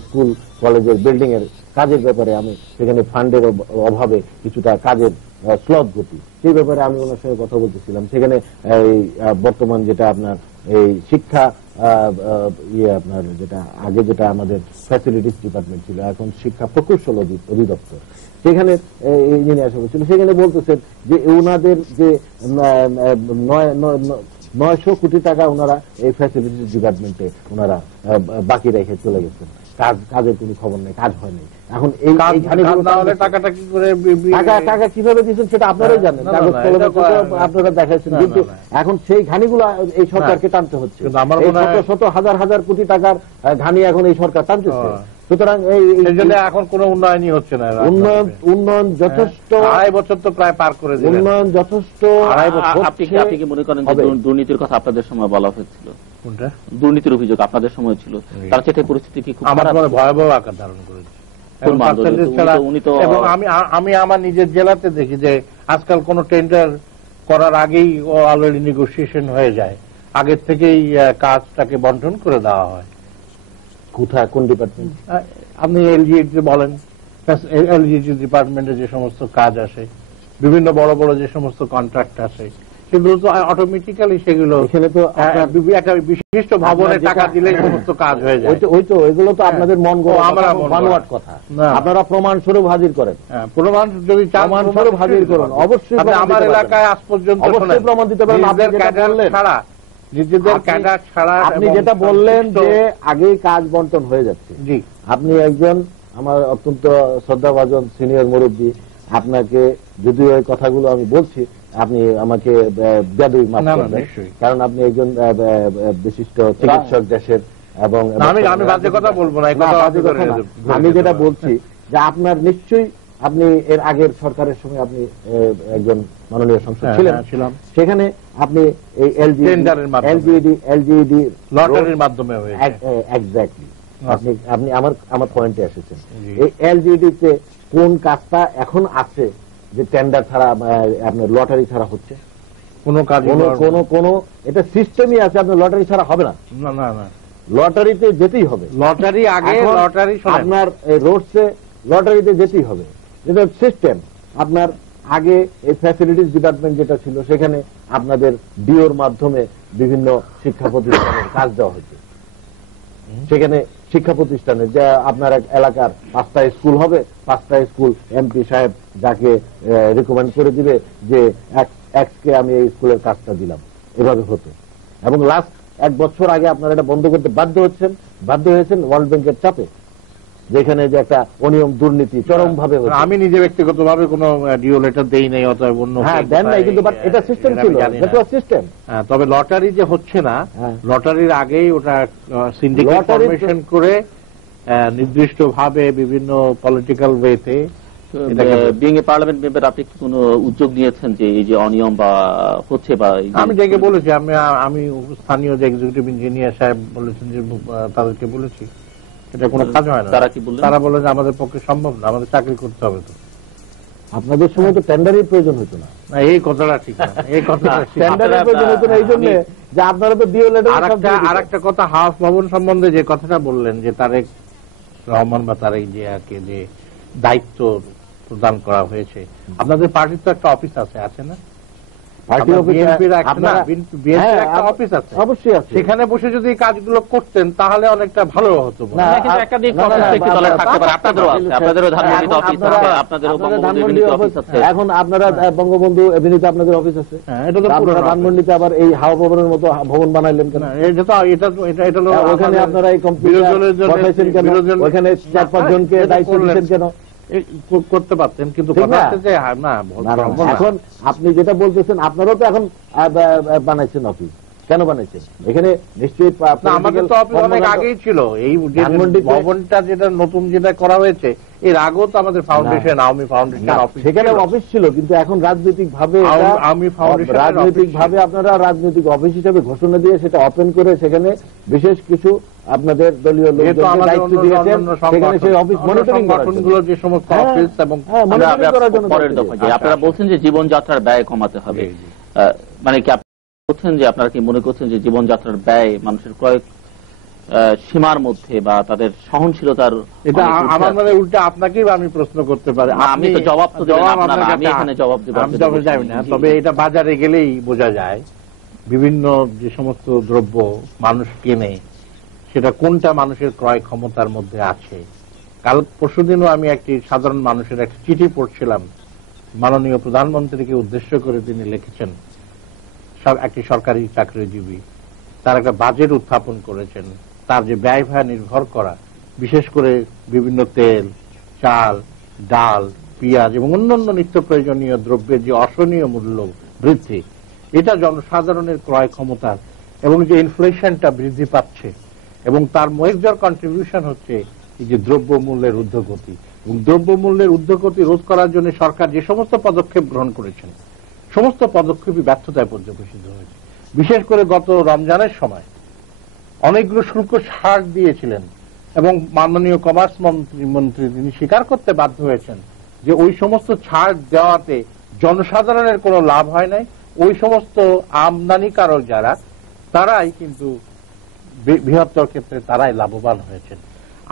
স্কুল কলেজের বিল্ডিং এর কাজের ব্যাপারে আমি সেখানে ফান্ডের অভাবে কিছুটা কাজের স্লথ গতি, সেই ব্যাপারে আমি ওনার সঙ্গে কথা বলতেছিলাম। সেখানে বর্তমান যেটা আপনার এই শিক্ষা আপনার যেটা আগে যেটা আমাদের ফ্যাসিলিটিস ডিপার্টমেন্ট ছিল, এখন শিক্ষা প্রকৌশল অধিদপ্তর, সেখানে ইঞ্জিনিয়ার সব ছিল। সেখানে বলতেছেন যে ওনাদের যে 900 কোটি টাকা ওনারা এই ফ্যাসিলিটিস ডিপার্টমেন্টে ওনারা বাকি রেখে চলে গেছেন, কাজের কোনো খবর নেই, কাজ হয়নি। এখন এই টাকা কিভাবে দিচ্ছেন সেটা আপনারাই জানেন, আপনারা দেখাচ্ছেন, কিন্তু এখন সেই ঘানিগুলো এই সরকারকে টানতে হচ্ছে। শত হাজার হাজার কোটি টাকার ঘানি এখন এই সরকার টানতেছে। সুতরাং এখন কোন উন্নয়নই হচ্ছে না। উন্নয়ন যথেষ্ট, 2.5 বছর তো প্রায় পার করে দিলেন। উন্নয়ন যথেষ্ট। আপনি কি মনে করেন যে দুর্নীতির কথা আপনাদের সময় বলা হয়েছিল? কোনটা দুর্নীতির অভিযোগ আপনাদের সময় ছিল, তার চেয়ে পরিস্থিতি কি খুব আমার ভয়াবহ আকার ধারণ করেছে। এবং আমি আমার নিজের জেলাতে দেখি যে আজকাল কোন টেন্ডার করার আগেই অলরেডি নেগোসিয়েশন হয়ে যায়, আগের থেকেই কাজটাকে বন্টন করে দেওয়া হয়। কোথায়, কোন ডিপার্টমেন্ট? আপনি এলজিইডি বলেন, এলজিইডি ডিপার্টমেন্টে যে সমস্ত কাজ আসে, বিভিন্ন বড় বড় যে সমস্ত কন্ট্রাক্ট আসে, সেগুলো তো অটোমেটিক্যালি সেগুলো এখানে তো একটা বিশিষ্ট ভবনের টাকা দিলে সমস্ত কাজ হয়ে যায়। ওই তো এগুলো তো আপনাদের মন গড়া, আমরা বানোয়াট কথা। আপনারা প্রমাণ স্বরূপ হাজির করেন, প্রমাণ যদি প্রমাণ স্বরূপ হাজির করুন, অবশ্যই। আমার এলাকায় আজ পর্যন্ত অবশ্যই প্রমাণ দিতে পারেন। নিজেদের ক্যাডার ছাড়া আপনি যেটা বললেন যে আগেই কাজ বন্টন হয়ে যাচ্ছে, জি, আপনি একজন আমার অত্যন্ত শ্রদ্ধাভাজন সিনিয়র মুরব্বী, আপনাকে যদিও এই কথাগুলো আমি বলছি, আপনি আমাকে বেয়াদবি মাফ করবেন, কারণ আপনি একজন বিশিষ্ট চিকিৎসক দেশের, এবং আমি বাজে কথা বলবো না, আমি যেটা বলছি যে আপনার নিশ্চয়ই আপনি এর আগের সরকারের সঙ্গে আপনি একজন মাননীয় সংসদ ছিলেন, সেখানে আপনি এই এলজিইডি লটারির মাধ্যমে এক্স্যাক্টলি আপনি আমার পয়েন্টে এসেছেন। এই এলজিইডি তে কোন কাজটা এখন আছে যে টেন্ডার ছাড়া আপনার লটারি ছাড়া হচ্ছে? কোনো কাজ কোনো এটা সিস্টেমই আছে, আপনার লটারি ছাড়া হবে না। না না না, লটারিতে যেতেই হবে। লটারি আগে, লটারি আপনার রোডসে লটারিতে যেতেই হবে, যেটা সিস্টেম। আপনার আগে এই ফ্যাসিলিটিস ডিপার্টমেন্ট যেটা ছিল, সেখানে আপনাদের ডিওর মাধ্যমে বিভিন্ন শিক্ষা প্রতিষ্ঠানের কাজ দেওয়া হয়েছে। সেখানে শিক্ষা প্রতিষ্ঠানে যে আপনার এক এলাকার 5টা স্কুল হবে, 5টা স্কুল এমপি সাহেব যাকে রিকমেন্ড করে দিবে যে এক্সকে আমি এই স্কুলের কাজটা দিলাম, এভাবে হতো। এবং লাস্ট 1 বছর আগে আপনারা এটা বন্ধ করতে বাধ্য হয়েছেন ওয়ার্ল্ড ব্যাংকের চাপে, যেখানে যে একটা অনিয়ম দুর্নীতি চরম ভাবে হচ্ছে। আমি নিজে ব্যক্তিগতভাবে কোনো ডিও লেটার দেই নাই, অতএব অন্য দেন নাই, কিন্তু এটা সিস্টেম ছিল, এটা সিস্টেম। তবে লটারি যে হচ্ছে না, লটারির আগেই ওটা সিন্ডিকেট ফরমেশন করে নির্দিষ্ট ভাবে বিভিন্ন পলিটিক্যাল ওয়েতে। বিং এ পার্লামেন্ট মেম্বার, আপনি কি কোনো উদ্যোগ নিয়েছেন যে এই যে অনিয়ম বা হচ্ছে বা? আমি যাকে বলেছি, আমি স্থানীয় যে এক্সিকিউটিভ ইঞ্জিনিয়ার সাহেব বলেছেন যে তাদেরকে বলেছি, এটা কোনো কাজ হয় না। তারা কি বললেন? তারা বলে যে আমাদের পক্ষে সম্ভব না, আমাদের চাকরি করতে হবে। তো আপনাদের সময় তো টেন্ডারের প্রয়োজন হতো না। এই কথাটা ঠিক না, এই কথাটা টেন্ডারের প্রয়োজন হতো না এই জন্য যে আপনারা তো ডিও লেটার। আর একটা কথা, হাউস ভবন সম্বন্ধে যে কথাটা বললেন, যে তারেক রহমান বা তারেক জিয়াকে যে দায়িত্ব প্রদান করা হয়েছে, আপনাদের পার্টির তো একটা অফিস আছে না? অবশ্যই আছে। সেখানে বসে যদি এই কাজগুলো করতেন তাহলে অনেকটা ভালো হতো। এখন আপনারা বঙ্গবন্ধু এভিনিউতে আপনাদের অফিস আছে, আপনারা ধানমন্ডিতে আবার এই হাওয়া ভবনের মতো ভবন বানাইলেন কেন? ওখানে আপনারা এই কম্পিউটার বসাইছেন কেন? ওখানে 4-5 জনকে দায়িত্ব দিচ্ছেন কেন? করতে পারতেন, কিন্তু এখন আপনি যেটা বলতেছেন, আপনারাও তো এখন বানাইছেন অফিস, কেন বানাইছেন? এখানে নিশ্চয়ই আমাদের তো অফিস অনেক আগেই ছিল। এই ভবনটা যেটা নতুন যেটা করা হয়েছে, এর আগেও তো আমাদের ফাউন্ডেশন, আওয়ামী ফাউন্ডেশন অফিস, সেখানে অফিস ছিল, কিন্তু এখন রাজনৈতিক ভাবে আপনারা রাজনৈতিক অফিস হিসেবে ঘোষণা দিয়ে সেটা ওপেন করে সেখানে বিশেষ কিছু আপনাদের দলীয় লোকজনকে দায়িত্ব দিয়েছেন, সেখানে সেই অফিস মনিটরিং গঠনগুলোর যে সমস্ত অফিস এবং মনিটরিং করার জন্য। আপনারা বলছেন যে জীবনযাত্রার ব্যয় কমাতে হবে, মানে কি বলছেন যে আপনারা কি মনে করছেন যে জীবনযাত্রার ব্যয় মানুষের ক্রয় সীমার মধ্যে বা তাদের সহনশীলতার? এটা আমার মানে উল্টা আপনাকেই আমি প্রশ্ন করতে পারি, আমি তো জবাব তো দিলাম, আমি এখানে জবাব দেব না। তবে এটা বাজারে গেলেই বোঝা যায়, বিভিন্ন যে সমস্ত দ্রব্য মানুষ কেনে, সেটা কোনটা মানুষের ক্রয় ক্ষমতার মধ্যে আছে। কাল পরশুদিনও আমি একটি সাধারণ মানুষের একটি চিঠি পড়ছিলাম, মাননীয় প্রধানমন্ত্রীকে উদ্দেশ্য করে তিনি লিখেছেন, একটি সরকারি চাকরিজীবী, তার একটা বাজেট উত্থাপন করেছেন, তার যে ব্যয় ভার নির্ভর করা, বিশেষ করে বিভিন্ন তেল, চাল, ডাল, পেঁয়াজ এবং অন্যান্য নিত্য প্রয়োজনীয় দ্রব্যের যে অসহনীয় মূল্য বৃদ্ধি, এটা জনসাধারণের ক্রয় ক্ষমতার এবং যে ইনফ্লেশনটা বৃদ্ধি পাচ্ছে, এবং তার মেজর কন্ট্রিবিউশন হচ্ছে এই যে দ্রব্য মূল্যের ঊর্ধ্বগতি। এবং দ্রব্য মূল্যের ঊর্ধ্বগতি রোধ করার জন্য সরকার যে সমস্ত পদক্ষেপ গ্রহণ করেছেন, সমস্ত পদক্ষেপই ব্যর্থতায় পর্যবেসিত হয়েছে। বিশেষ করে গত রমজানের সময় অনেকগুলো শুল্ক ছাড় দিয়েছিলেন, এবং মাননীয় কমার্স মন্ত্রী তিনি স্বীকার করতে বাধ্য হয়েছেন যে ওই সমস্ত ছাড় দেওয়াতে জনসাধারণের কোনো লাভ হয় নাই, ওই সমস্ত আমদানিকারক যারা, তারাই কিন্তু বৃহত্তর ক্ষেত্রে তারাই লাভবান হয়েছেন।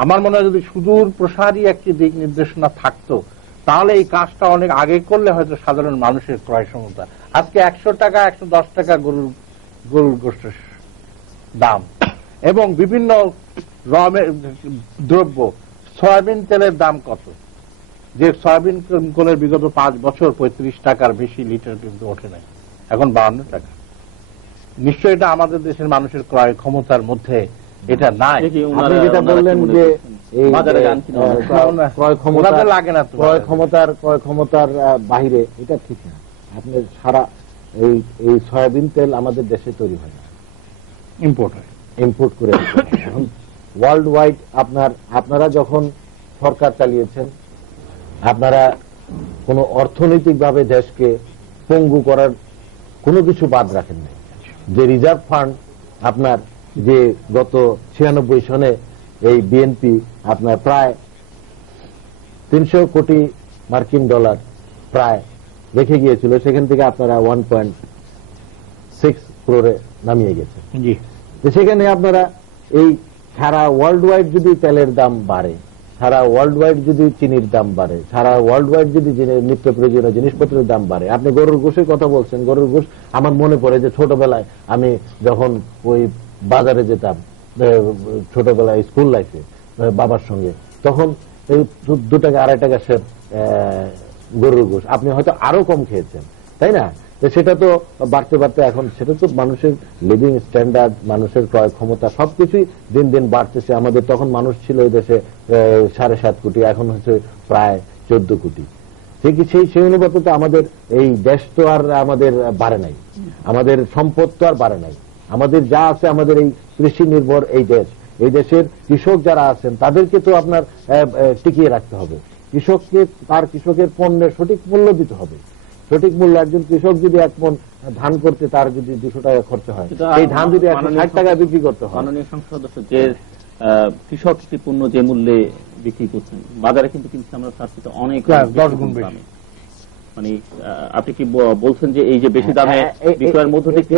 আমার মনে হয় যদি সুদূর প্রসারী একটি দিক নির্দেশনা থাকতো, তাহলে এই কাজটা অনেক আগে করলে হয়তো সাধারণ মানুষের ক্রয় ক্ষমতা। আজকে 100 টাকা 110 টাকা গরুর গোশতের দাম, এবং বিভিন্ন দ্রব্য, সয়াবিন তেলের দাম কত, যে সয়াবিন তেলের বিগত 5 বছর 35 টাকার বেশি লিটার কিন্তু ওঠে নাই, এখন 52 টাকা। নিশ্চয় এটা আমাদের দেশের মানুষের ক্রয় ক্ষমতার মধ্যে এটা নাই। আপনি যেটা বললেন যে ক্রয় ক্ষমতার বাহিরে, এটা ঠিক না। আপনার সারা এই সয়াবিন তেল আমাদের দেশে তৈরি হয় না, ইম্পোর্ট করে। এখন ওয়ার্ল্ড ওয়াইড আপনারা যখন সরকার চালিয়েছেন, আপনারা কোনো অর্থনৈতিকভাবে দেশকে পঙ্গু করার কোনো কিছু বাদ রাখেন নাই। যে রিজার্ভ ফান্ড আপনার, যে গত 96 সনে এই বিএনপি আপনার প্রায় 300 কোটি মার্কিন ডলার প্রায় রেখে গিয়েছিল, সেখান থেকে আপনারা 1.6 crore নামিয়ে গেছে। জি, সেখানে আপনারা এই সারা ওয়ার্ল্ড ওয়াইড যদি তেলের দাম বাড়ে, সারা ওয়ার্ল্ড ওয়াইড যদি চিনির দাম বাড়ে, সারা ওয়ার্ল্ড ওয়াইড যদি নিত্য প্রয়োজনীয় জিনিসপত্রের দাম বাড়ে, আপনি গরুর গোশের কথা বলছেন, গরুর গোশ আমার মনে পড়ে যে ছোটবেলায় আমি যখন ওই বাজারে যেতাম ছোটবেলায় স্কুল লাইফে বাবার সঙ্গে, তখন এই 2 টাকা 2.5 টাকা সে গরুর গোশ, আপনি হয়তো আরো কম খেয়েছেন, তাই না? সেটা তো বাড়তে বাড়তে এখন সেটা তো মানুষের লিভিং স্ট্যান্ডার্ড, মানুষের ক্রয় ক্ষমতা সবকিছুই দিন দিন বাড়তেছে। আমাদের তখন মানুষ ছিল এই দেশে 7.5 কোটি, এখন হচ্ছে প্রায় 14 কোটি। সেই অনুপাতে তো আমাদের এই দেশ তো আর আমাদের বাড়ে নাই, আমাদের সম্পদ তো আর বাড়ে নাই। আমাদের যা আছে, আমাদের এই কৃষি নির্ভর এই দেশ, এই দেশের কৃষক যারা আছেন তাদেরকে তো আপনার টিকিয়ে রাখতে হবে। কৃষককে তার কৃষকের পণ্যের সঠিক মূল্য দিতে হবে। সঠিক মূল্য, একজন কৃষক যদি 1 মণ ধান করতে তার যদি 200 টাকা খরচ হয়, এই ধান যদি 160 টাকা বিক্রি করতে হয়। মাননীয় সংসদ সদস্য, যে কৃষক একটি পণ্য যে মূল্যে বিক্রি করছেন, বাজারে কিন্তু কিনছে আমরা তার থেকে অনেক 10 গুণ বেশি। মানে আপনি কি বলছেন যে এই যে বেশি দামে বিক্রয়ের মধ্য থেকে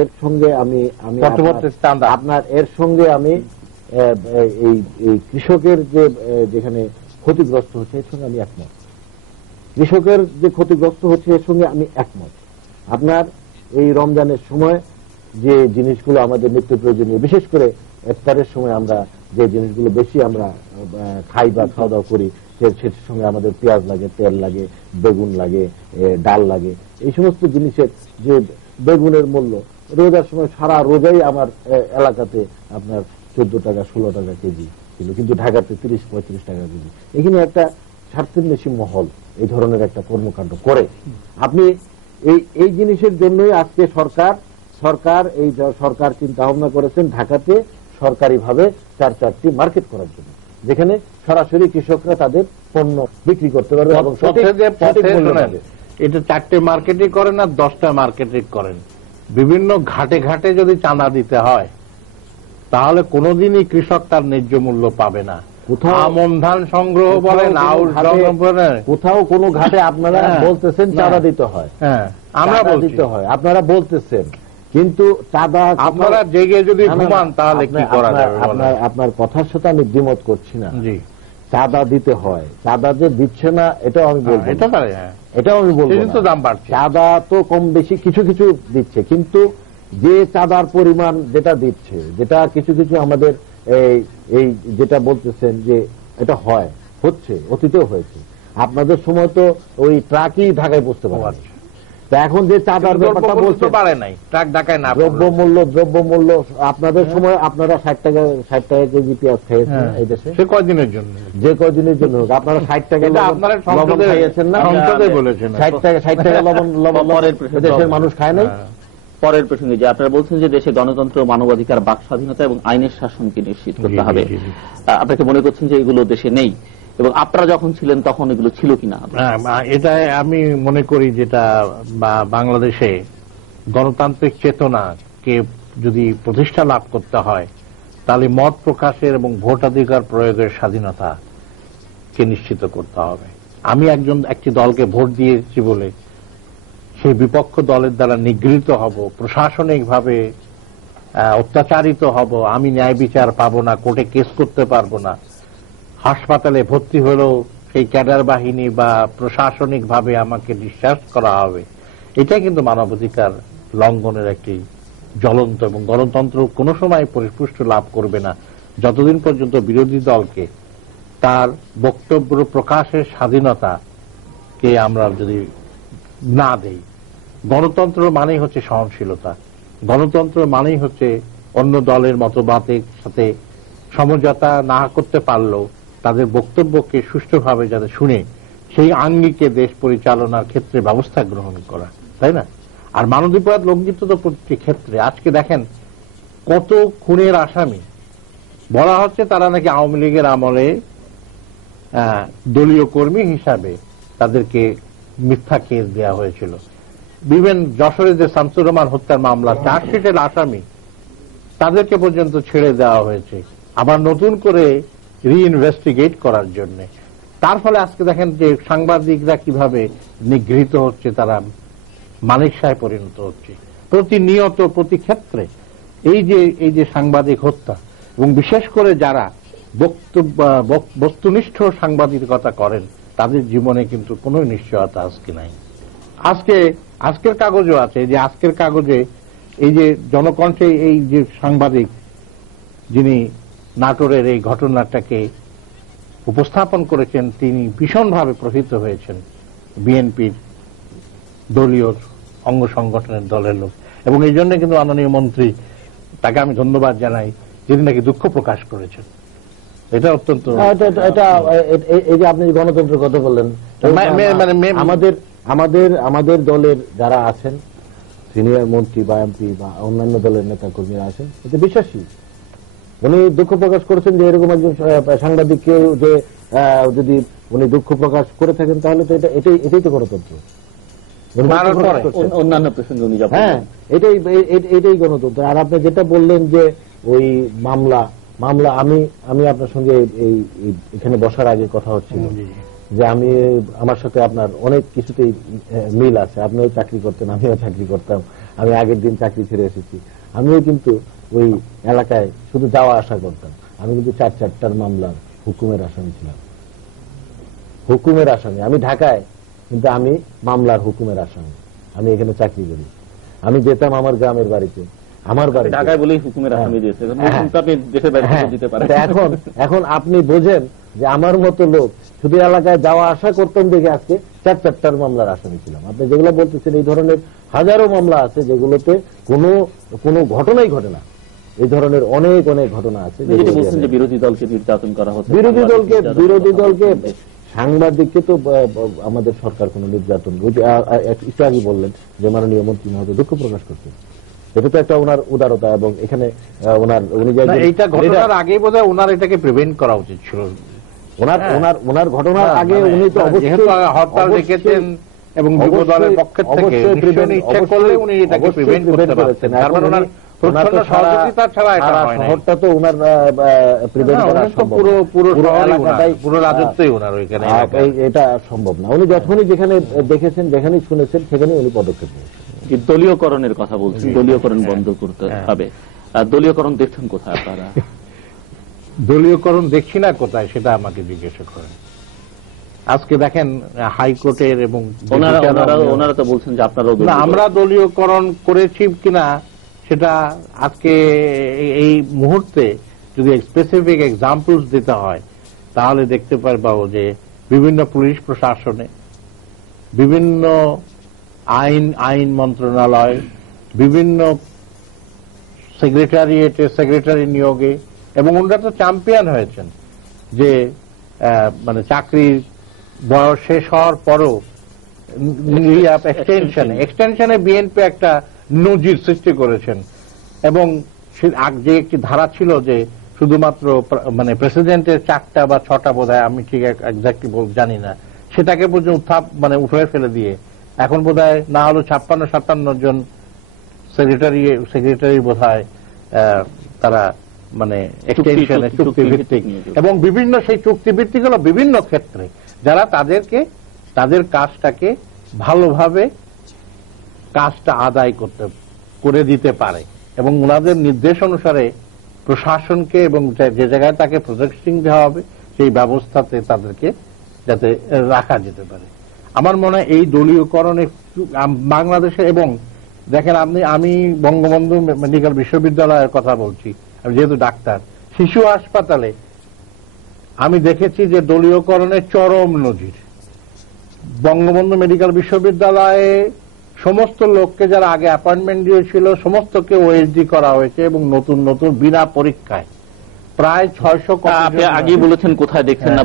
এর সঙ্গে আমি আপনার এর সঙ্গে আমি এই কৃষকের যে যেখানে ক্ষতিগ্রস্ত হচ্ছে এর সঙ্গে আমি একমত। কৃষকের যে ক্ষতিগ্রস্ত হচ্ছে এর সঙ্গে আমি একমত। আপনার এই রমজানের সময় যে জিনিসগুলো আমাদের নিত্য প্রয়োজনীয়, বিশেষ করে ইফতারের সময় আমরা যে জিনিসগুলো বেশি আমরা খাই বা খাওয়া দাওয়া করি, সেটার সঙ্গে আমাদের পেঁয়াজ লাগে, তেল লাগে, বেগুন লাগে, ডাল লাগে, এই সমস্ত জিনিসের যে বেগুনের মূল্য রোজার সময় সারা রোজাই আমার এলাকাতে আপনার 14 টাকা 16 টাকা কেজি ছিল, কিন্তু ঢাকাতে 30-35 টাকা কেজি। এখানে একটা স্বার্থান্বেষী মহল এই ধরনের একটা কর্মকাণ্ড করে। আপনি এই জিনিসের জন্যই আজকে সরকার চিন্তা ভাবনা করেছেন ঢাকাতে সরকারিভাবে 4-4টি মার্কেট করার জন্য, যেখানে সরাসরি কৃষকরা তাদের পণ্য বিক্রি করতে পারবে এবং সঠিক মূল্য পাবে। এটা 4টে মার্কেটিং করেন না 10টা মার্কেটিং করেন, বিভিন্ন ঘাটে ঘাটে যদি চাঁদা দিতে হয় তাহলে কোনোদিনই কৃষক তার ন্যায্য মূল্য পাবে না। আমন ধান সংগ্রহ বলেন, আউশ বলেন, কোথাও কোনো ঘাটে আপনারা বলতেছেন চাঁদা দিতে হয়, আমরা দিতে হয়, আপনারা বলতেছেন, কিন্তু চাঁদা আপনারা জেগে যদি ঘুমান তাহলে কি করা যাবে? আপনার কথার সাথে আমি দ্বিমত করছি না। চাঁদা দিতে হয়, চাঁদা যে দিচ্ছে না এটাও আমি বলবো, এটাও আমি বলবো, কিন্তু দাম বাড়ছে। চাঁদা তো কম বেশি কিছু কিছু দিচ্ছে, কিন্তু যে চাঁদার পরিমাণ যেটা দিচ্ছে, যেটা কিছু কিছু আমাদের এই যেটা বলতেছেন যে এটা হচ্ছে, অতীতেও হয়েছে। আপনাদের সময় তো ওই ট্রাকই ঢাকায় পৌঁছতে পারে, তা এখন যে চাঁদার ব্যাপারটা বলতে পারে নাই, ট্রাক ঢাকায় না, দ্রব্যমূল্য আপনাদের সময় আপনারা 60 টাকা কেজি পেঁয়াজ খেয়েছেন এই দেশে, সে কয়দিনের জন্য, যে কয়দিনের জন্য আপনারা 60 টাকা লবণ খাইয়েছেন না, 60 টাকা লবণ দেশের মানুষ খায় নাই। পরের প্রসঙ্গে যে আপনারা বলছেন যে দেশে গণতন্ত্র, মানবাধিকার, বাক স্বাধীনতা এবং আইনের শাসনকে নিশ্চিত করতে হবে, আপনাকে মনে করছেন যে এগুলো দেশে নেই, এবং আপনারা যখন ছিলেন তখন এগুলো ছিল কিনা? এটা আমি মনে করি যেটা বাংলাদেশে গণতান্ত্রিক চেতনাকে যদি প্রতিষ্ঠা লাভ করতে হয় তাহলে মত প্রকাশের এবং ভোটাধিকার প্রয়োগের স্বাধীনতাকে নিশ্চিত করতে হবে। আমি একটি দলকে ভোট দিয়েছি বলে সেই বিপক্ষ দলের দ্বারা নিগৃহীত হব, প্রশাসনিকভাবে অত্যাচারিত হব, আমি ন্যায় বিচার পাবো না, কোর্টে কেস করতে পারবো না, হাসপাতালে ভর্তি হলেও সেই ক্যাডার বাহিনী বা প্রশাসনিকভাবে আমাকে ডিসচার্জ করা হবে, এটাই কিন্তু মানবাধিকার লঙ্ঘনের একটি জ্বলন্ত, এবং গণতন্ত্র কোনো সময় পরিপুষ্ট লাভ করবে না যতদিন পর্যন্ত বিরোধী দলকে তার বক্তব্য প্রকাশের স্বাধীনতাকে আমরা যদি না দেই। গণতন্ত্র মানেই হচ্ছে সহনশীলতা, গণতন্ত্র মানেই হচ্ছে অন্য দলের মতবাদের সাথে সমঝোতা না করতে পারলেও তাদের বক্তব্যকে সুষ্ঠুভাবে যাতে শুনে সেই আঙ্গিকে দেশ পরিচালনার ক্ষেত্রে ব্যবস্থা গ্রহণ করা, তাই না? আর মানবাধিকার লঙ্ঘিত তো প্রতিটি ক্ষেত্রে। আজকে দেখেন কত খুনের আসামি বলা হচ্ছে তারা নাকি আওয়ামী লীগের আমলে দলীয় কর্মী হিসাবে তাদেরকে মিথ্যা কেস দেওয়া হয়েছিল। বিভিন্ন যশোরে যে শামসুর রহমান হত্যার মামলা, চার্জশিটের আসামি তাদেরকে পর্যন্ত ছেড়ে দেওয়া হয়েছে আবার নতুন করে রিইনভেস্টিগেট করার জন্য। তার ফলে আজকে দেখেন যে সাংবাদিকরা কিভাবে নিগৃহীত হচ্ছে, তারা মালিকসায় পরিণত হচ্ছে প্রতিনিয়ত প্রতি ক্ষেত্রে। এই যে সাংবাদিক হত্যা, এবং বিশেষ করে যারা বস্তুনিষ্ঠ সাংবাদিকতা করেন তাদের জীবনে কিন্তু কোনো নিশ্চয়তা আজকে নাই। আজকের কাগজও আছে, যে আজকের কাগজে এই যে জনকণ্ঠে এই যে সাংবাদিক যিনি নাটোরের এই ঘটনাটাকে উপস্থাপন করেছেন, তিনি ভীষণভাবে প্রভাবিত হয়েছেন বিএনপির দলীয় অঙ্গ সংগঠনের দলের লোক, এবং এই জন্য কিন্তু মাননীয় মন্ত্রী তাকে আমি ধন্যবাদ জানাই, যিনি নাকি দুঃখ প্রকাশ করেছেন। এটা অত্যন্ত এই যে আপনি গণতন্ত্রের কথা বললেন, আমাদের দলের যারা আছেন সিনিয়র মন্ত্রী বা এমপি বা অন্যান্য দলের নেতা কর্মীরা আছেন, এতে বিশ্বাসী। উনি দুঃখ প্রকাশ করেছেন যে এরকম একজন সাংবাদিককে যে যদি উনি দুঃখ প্রকাশ করে থাকেন তাহলে তো এটাই তো গণতন্ত্র। অন্যান্য প্রসঙ্গে উনি হ্যাঁ, এটাই গণতন্ত্র। আর আপনি যেটা বললেন যে ওই মামলা আমি আপনার সঙ্গে এখানে বসার আগে কথা হচ্ছিল যে আমার সাথে আপনার অনেক কিছুতেই মিল আছে। আপনিও চাকরি করতেন, আমিও চাকরি করতাম, আমি আগের দিন চাকরি ছেড়ে এসেছি। আমিও কিন্তু ওই এলাকায় শুধু যাওয়া আসা করতাম। আমি কিন্তু 4-4টার মামলার হুকুমের আসামি ছিলাম, হুকুমের আসামি। আমি ঢাকায়, কিন্তু আমি মামলার হুকুমের আসামি। আমি এখানে চাকরি করি। আমি যেতাম আমার গ্রামের বাড়িতে, আমার বাড়ি ঢাকায় বলেই হুকুমের আসামি দিয়েছে। এখন আপনি বোঝেন যে আমার মতো লোক শুধু এলাকায় যাওয়া আসা করতাম দেখে আজকে 4-4টার মামলার আসামি ছিলাম। আপনি যেগুলো বলতেছেন এই ধরনের হাজারো মামলা আছে যেগুলোতে কোনো ঘটনাই ঘটে না। এই ধরনের অনেক ঘটনা আছে। বিরোধী দলকে নির্যাতন করা হচ্ছে, বিরোধী দলকে সাংবাদিককে তো আমাদের সরকার কোন নির্যাতন, একটু আগে বললেন যে মাননীয় মন্ত্রী মহোদয় দুঃখ প্রকাশ করছেন, এটা তো একটা ওনার উদারতা। এবং এখানে উনি এইটা ঘটনার আগেই বোধহয় ওনার এটাকে প্রিভেন্ট করা উচিত ছিল। ওনার ঘটনার আগে উনি তো অবশ্যই হরতাল ডেকেছেন এবং যুব দলের পক্ষ থেকে ইচ্ছা করলে উনি এটাকে প্রিভেন্ট করতে পারতেন। তার মানে ওনার সহযোগিতা ছাড়া এটা হয় না। শহরটা তো ওনার প্রিভেন্ট করা সম্ভব, পুরো রাজত্বই ওনার ওইখানে, এটা সম্ভব না। উনি যখনই যেখানে দেখেছেন, যেখানেই শুনেছেন, সেখানে উনি পদক্ষেপ নিয়েছেন। দলীয়করণের কথা বলছেন, দলীয়করণ বন্ধ করতে হবে। দলীয়করণ দেখছেন কোথায় আপনারা? দলীয়করণ দেখছি না কোথায়, সেটা আমাকে জিজ্ঞাসা করেন। আজকে দেখেন হাইকোর্টের এবং ওনারা তো বলছেন যে আপনারা আমরা দলীয়করণ করেছি কিনা সেটা আজকে এই মুহূর্তে যদি স্পেসিফিক এক্সাম্পলস দিতে হয় তাহলে দেখতে পারবো যে বিভিন্ন পুলিশ প্রশাসনে, বিভিন্ন আইন মন্ত্রণালয়, বিভিন্ন সেক্রেটারিয়েটে সেক্রেটারি নিয়োগে, এবং ওনারা তো চ্যাম্পিয়ন হয়েছেন যে মানে চাকরির বয়স শেষ হওয়ার পরও এক্সটেনশনে বিএনপি একটা নজির সৃষ্টি করেছেন। এবং যে একটি ধারা ছিল যে শুধুমাত্র মানে প্রেসিডেন্টের 4টা বা 6টা বোধহয়, আমি ঠিক এক্স্যাক্টলি জানি না, সেটাকে পর্যন্ত উঠে ফেলে দিয়ে এখন বোধহয় না হলো 56-57 জন সেক্রেটারি বোধহয় তারা মানে এক্সটেনশনে চুক্তিভিত্তিক, এবং বিভিন্ন সেই চুক্তিভিত্তিক হলো বিভিন্ন ক্ষেত্রে যারা তাদের কাজটাকে ভালোভাবে কাজটা আদায় করে দিতে পারে, এবং ওনাদের নির্দেশ অনুসারে প্রশাসনকে এবং যে জায়গায় তাকে প্রজেক্টিং দেওয়া হবে সেই ব্যবস্থাতে তাদেরকে যাতে রাখা যেতে পারে। আমার মনে হয় এই দলীয়করণে বাংলাদেশে, এবং দেখেন আমি বঙ্গবন্ধু মেডিকেল বিশ্ববিদ্যালয়ের কথা বলছি, আমি যেহেতু ডাক্তার, শিশু হাসপাতালে আমি দেখেছি যে দলীয়করণের চরম নজির। বঙ্গবন্ধু মেডিকেল বিশ্ববিদ্যালয়ে সমস্ত লোককে যারা আগে অ্যাপয়েন্টমেন্ট দিয়েছিল সমস্তকে ওএসডি করা হয়েছে, এবং নতুন বিনা পরীক্ষায় প্রায় 600। আগে বলেছেন কোথায় দেখছেন না,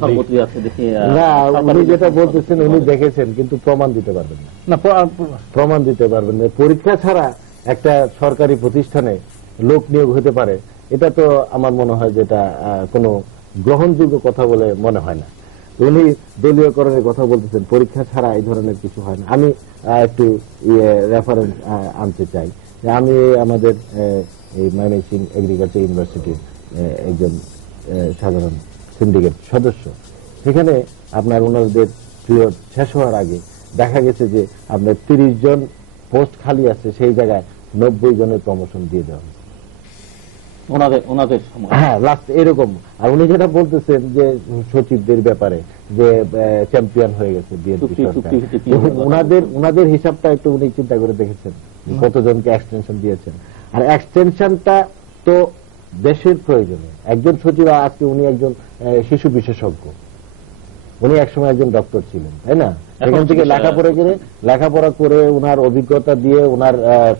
সর্বত্রই আছে। দেখি না, উনি যেটা বলতেছেন উনি দেখেছেন, কিন্তু প্রমাণ দিতে পারবেন না। প্রমাণ দিতে পারবেন না। পরীক্ষা ছাড়া একটা সরকারি প্রতিষ্ঠানে লোক নিয়োগ হতে পারে, এটা তো আমার মনে হয় যে এটা কোনো গ্রহণযোগ্য কথা বলে মনে হয় না। উনি দলীয়করণের কথা বলতেছেন, পরীক্ষা ছাড়া এই ধরনের কিছু হয় না। আমি একটু রেফারেন্স আনতে চাই যে আমি আমাদের এই ময়মনসিংহ এগ্রিকালচার ইউনিভার্সিটির একজন সাধারণ সিন্ডিকেট সদস্য। সেখানে আপনার ওনাদের পিরিয়ড শেষ হওয়ার আগে দেখা গেছে যে আপনার 30 জন পোস্ট খালি আছে, সেই জায়গায় 90 জনের প্রমোশন দিয়ে দেওয়া হয়েছে। ওনাদের সময় হ্যাঁ, লাস্ট এরকম। আর উনি যেটা বলতেছেন যে সচিবদের ব্যাপারে যে চ্যাম্পিয়ন হয়ে গেছে বিএনপি সরকার, ওনাদের হিসাবটা একটু উনি চিন্তা করে দেখেছেন কতজনকে এক্সটেনশন দিয়েছেন। আর এক্সটেনশনটা তো দেশের প্রয়োজনে। একজন সচিব, আজকে উনি একজন শিশু বিশেষজ্ঞ, উনি একসময় একজন ডক্টর ছিলেন, তাই না? এখান থেকে লেখাপড়া করে ওনার অভিজ্ঞতা দিয়ে ওনার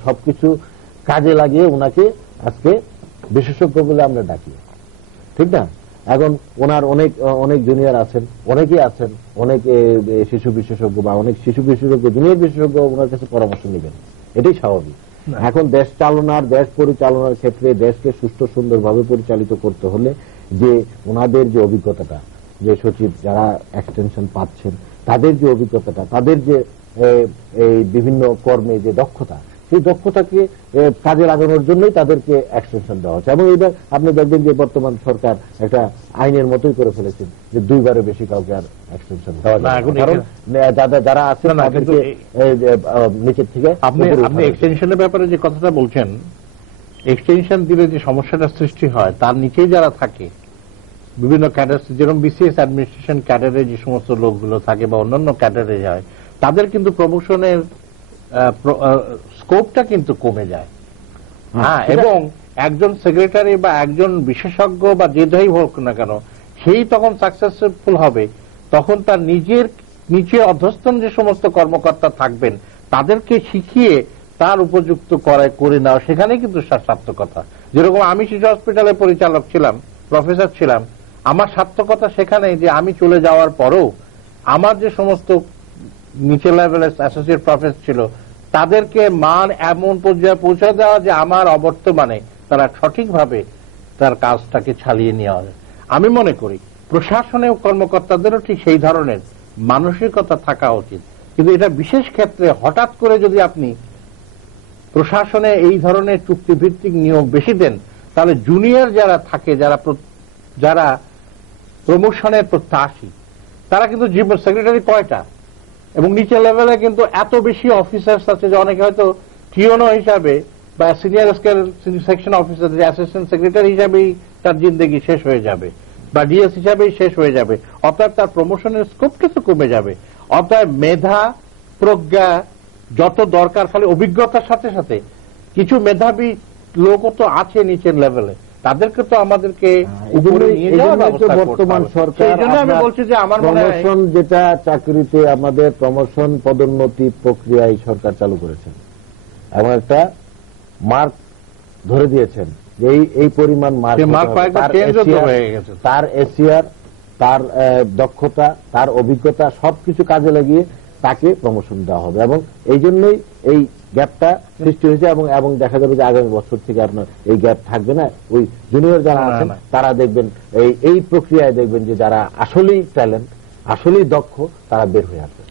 সবকিছু কাজে লাগিয়ে ওনাকে আজকে বিশেষজ্ঞ বলে আমরা ডাকি, ঠিক না? এখন ওনার অনেক জুনিয়র আছেন, অনেকেই আছেন, অনেক শিশু বিশেষজ্ঞ বা অনেক শিশু বিশেষজ্ঞ, জুনিয়র বিশেষজ্ঞ ওনার কাছে পরামর্শ নেবেন, এটাই স্বাভাবিক। এখন দেশ পরিচালনার ক্ষেত্রে দেশকে সুষ্ঠু সুন্দরভাবে পরিচালিত করতে হলে যে ওনাদের যে অভিজ্ঞতাটা, যে সচিব যারা এক্সটেনশন পাচ্ছেন তাদের যে অভিজ্ঞতাটা, তাদের যে এই বিভিন্ন কর্মে যে দক্ষতা, সেই দক্ষতাকে কাজে লাগানোর জন্যই তাদেরকে এক্সটেনশন দেওয়া হচ্ছে। এবং এটা আপনি দেখবেন যে বর্তমান সরকার একটা আইনের মতোই করে ফেলেছেন যে 2 বারের বেশি কাউকে আর এক্সটেনশন দেওয়া যাবে না, কারণ যারা আছেন তাদেরকে নিচের থেকে। আপনি এক্সটেনশনের ব্যাপারে যে কথাটা বলছেন, এক্সটেনশন দিলে যে সমস্যাটা সৃষ্টি হয় তার নিচেই যারা থাকে বিভিন্ন ক্যাডার, যেরকম বিসিএস অ্যাডমিনিস্ট্রেশন ক্যাডারে যে সমস্ত লোকগুলো থাকে বা অন্যান্য ক্যাডারে যায়, তাদের কিন্তু প্রমোশনের স্কোপটা কিন্তু কমে যায়। হ্যাঁ, এবং একজন সেক্রেটারি বা একজন বিশেষজ্ঞ বা যে যাই হোক না কেন, সেই তখন সাকসেসফুল হবে তখন তার নিজের নিচে অধস্তন যে সমস্ত কর্মকর্তা থাকবেন তাদেরকে শিখিয়ে তার উপযুক্ত করে নেওয়া, সেখানে কিন্তু সার্থকতা। যেরকম আমি শিশু হসপিটালের পরিচালক ছিলাম, প্রফেসর ছিলাম, আমার সার্থকতা সেখানে যে আমি চলে যাওয়ার পরেও আমার যে সমস্ত নিচে লেভেলের অ্যাসোসিয়েট প্রফেসর ছিল তাদেরকে মান এমন পর্যায়ে পৌঁছে দেওয়া যে আমার অবর্তমানে তারা সঠিকভাবে তার কাজটাকে চালিয়ে নেওয়া যায়। আমি মনে করি প্রশাসনের কর্মকর্তাদেরও ঠিক সেই ধরনের মানসিকতা থাকা উচিত। কিন্তু এটা বিশেষ ক্ষেত্রে হঠাৎ করে যদি আপনি প্রশাসনে এই ধরনের চুক্তিভিত্তিক নিয়ম বেশি দেন, তাহলে জুনিয়র যারা থাকে, যারা প্রমোশনের প্রত্যাশী, তারা কিন্তু সেক্রেটারি কয়টা, এবং নিচের লেভেলে কিন্তু এত বেশি অফিসার্স আছে যে অনেকে হয়তো টিওনো হিসাবে বা senior scale section officer, assistant secretary হিসাবেই তার জিন্দেগি শেষ হয়ে যাবে বা ডিএস হিসাবেই শেষ হয়ে যাবে। অর্থাৎ তার প্রমোশনের স্কোপটা তো কমে যাবে। অর্থাৎ মেধা প্রজ্ঞা যত দরকার, খালি অভিজ্ঞতার সাথে সাথে কিছু মেধাবী লোকও তো আছে নিচের লেভেলে, তাদেরকে তো আমাদেরকে উপরে নিয়ে যাওয়ার ব্যবস্থা করতে হবে। বর্তমান সরকার, এই জন্য আমি বলছি যে আমার মনে হয় প্রমোশন, যেটা চাকরিতে আমাদের প্রমোশন পদোন্নতি প্রক্রিয়া এই সরকার চালু করেছেন এবং একটা মার্ক ধরে দিয়েছেন যে এই পরিমাণ মার্ক, তার এশিয়ার, তার দক্ষতা, তার অভিজ্ঞতা সবকিছু কাজে লাগিয়ে তাকে প্রমোশন দেওয়া হবে। এবং এই জন্যই এই গ্যাপটা সৃষ্টি হয়েছে এবং দেখা যাবে যে আগামী বছর থেকে আপনার এই গ্যাপ থাকবে না। ওই জুনিয়র যারা আছেন তারা দেখবেন এই প্রক্রিয়ায় দেখবেন যে যারা আসলেই ট্যালেন্ট, আসলেই দক্ষ, তারা বের হয়ে আসবে।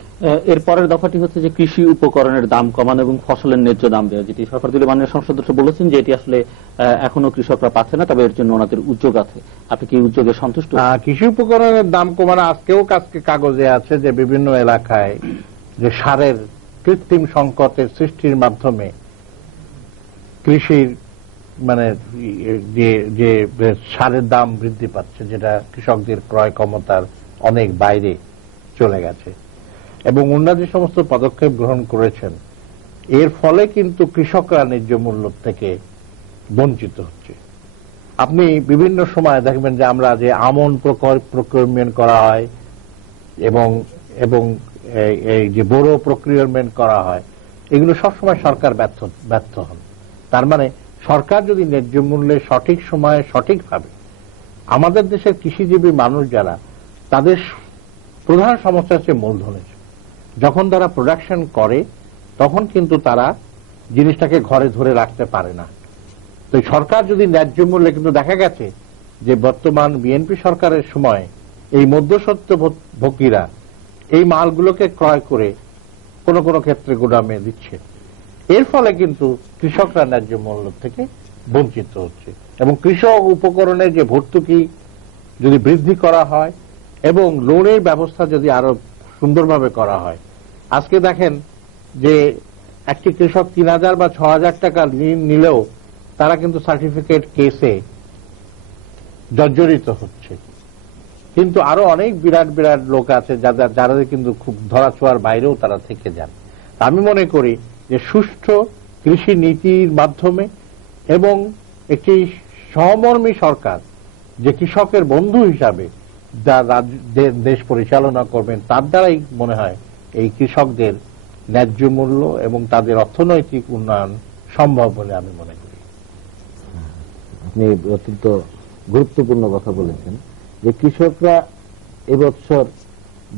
এর পরের দফাটি হচ্ছে যে কৃষি উপকরণের দাম কমানো এবং ফসলের ন্যায্য দাম দেওয়া, যেটি সরকার দলীয় মাননীয় সংসদ সদস্য বলেছেন যে এটি আসলে এখনো কৃষকরা পাচ্ছে না, তবে এর জন্য ওনাদের উদ্যোগ আছে। আপনি কি উদ্যোগে সন্তুষ্ট? কৃষি উপকরণের দাম কমানো আজকেও কাগজে আছে যে বিভিন্ন এলাকায় যে সারের কৃত্রিম সংকটের সৃষ্টির মাধ্যমে কৃষির যে সারের দাম বৃদ্ধি পাচ্ছে, যেটা কৃষকদের ক্রয় ক্ষমতার অনেক বাইরে চলে গেছে, এবং অন্যান্য যে সমস্ত পদক্ষেপ গ্রহণ করেছেন এর ফলে কিন্তু কৃষকরা ন্যায্য মূল্য থেকে বঞ্চিত হচ্ছে। আপনি বিভিন্ন সময় দেখবেন যে আমরা যে আমন প্রকিউরমেন্ট করা হয় এবং এই যে বড় প্রকিউরমেন্ট করা হয়, এগুলো সবসময় সরকার ব্যর্থ হন। তার মানে সরকার যদি ন্যায্য মূল্যে সঠিক সময়ে সঠিকভাবে, আমাদের দেশের কৃষিজীবী মানুষ যারা, তাদের প্রধান সমস্যা হচ্ছে মূলধনের। যখন তারা প্রোডাকশন করে তখন কিন্তু তারা জিনিসটাকে ঘরে ধরে রাখতে পারে না। তো সরকার যদি ন্যায্য মূল্যে, কিন্তু দেখা গেছে যে বর্তমান বিএনপি সরকারের সময় এই মধ্যস্বত্বভোগীরা এই মালগুলোকে ক্রয় করে কোন কোন ক্ষেত্রে গুদামে দিচ্ছে, এর ফলে কিন্তু কৃষকরা ন্যায্য মূল্য থেকে বঞ্চিত হচ্ছে। এবং কৃষক উপকরণের যে ভর্তুকি যদি বৃদ্ধি করা হয় এবং লোনের ব্যবস্থা যদি আরো সুন্দরভাবে করা হয়। আজকে দেখেন যে একটি কৃষক ৩,০০০ বা ৬,০০০ টাকা ঋণ নিলেও তারা কিন্তু সার্টিফিকেট কেসে জর্জরিত হচ্ছে। কিন্তু আরো অনেক বিরাট বিরাট লোক আছে যারা কিন্তু খুব ধরাছোঁয়ার বাইরেও তারা থেকে যান। আমি মনে করি যে সুষ্ঠু কৃষি নীতির মাধ্যমে এবং একটি সহমর্মী সরকার যে কৃষকের বন্ধু হিসাবে দেশ পরিচালনা করবেন, তার দ্বারাই মনে হয় এই কৃষকদের ন্যায্য মূল্য এবং তাদের অর্থনৈতিক উন্নয়ন সম্ভব বলে আমি মনে করি। আপনি অত্যন্ত গুরুত্বপূর্ণ কথা বলেছেন যে কৃষকরা এবছর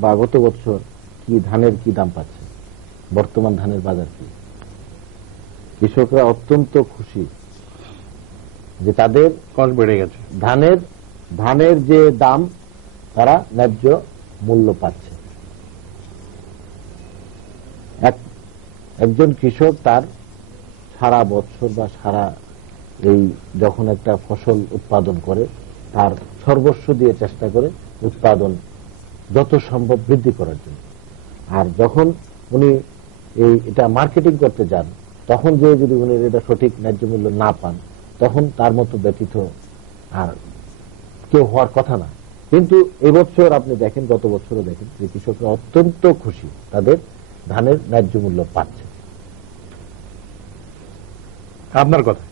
বা গত বছর কি ধানের কি দাম পাচ্ছে, বর্তমান ধানের বাজার কি। কৃষকরা অত্যন্ত খুশি যে তাদের কষ্ট বেড়ে গেছে, ধানের যে দাম তারা ন্যায্য মূল্য পাচ্ছে। একজন কৃষক তার সারা বছর বা সারা এই যখন একটা ফসল উৎপাদন করে তার সর্বস্ব দিয়ে চেষ্টা করে উৎপাদন যত সম্ভব বৃদ্ধি করার জন্য। আর যখন উনি এটা মার্কেটিং করতে যান তখন যে যদি উনি এটা সঠিক ন্যায্য মূল্য না পান তখন তার মতো ব্যতীত আর কেউ হওয়ার কথা না। কিন্তু এবছর আপনি দেখেন, গত বছরও দেখেন যে কৃষকরা অত্যন্ত খুশি তাদের ধানের ন্যায্য মূল্য পাচ্ছে। আপনার কথা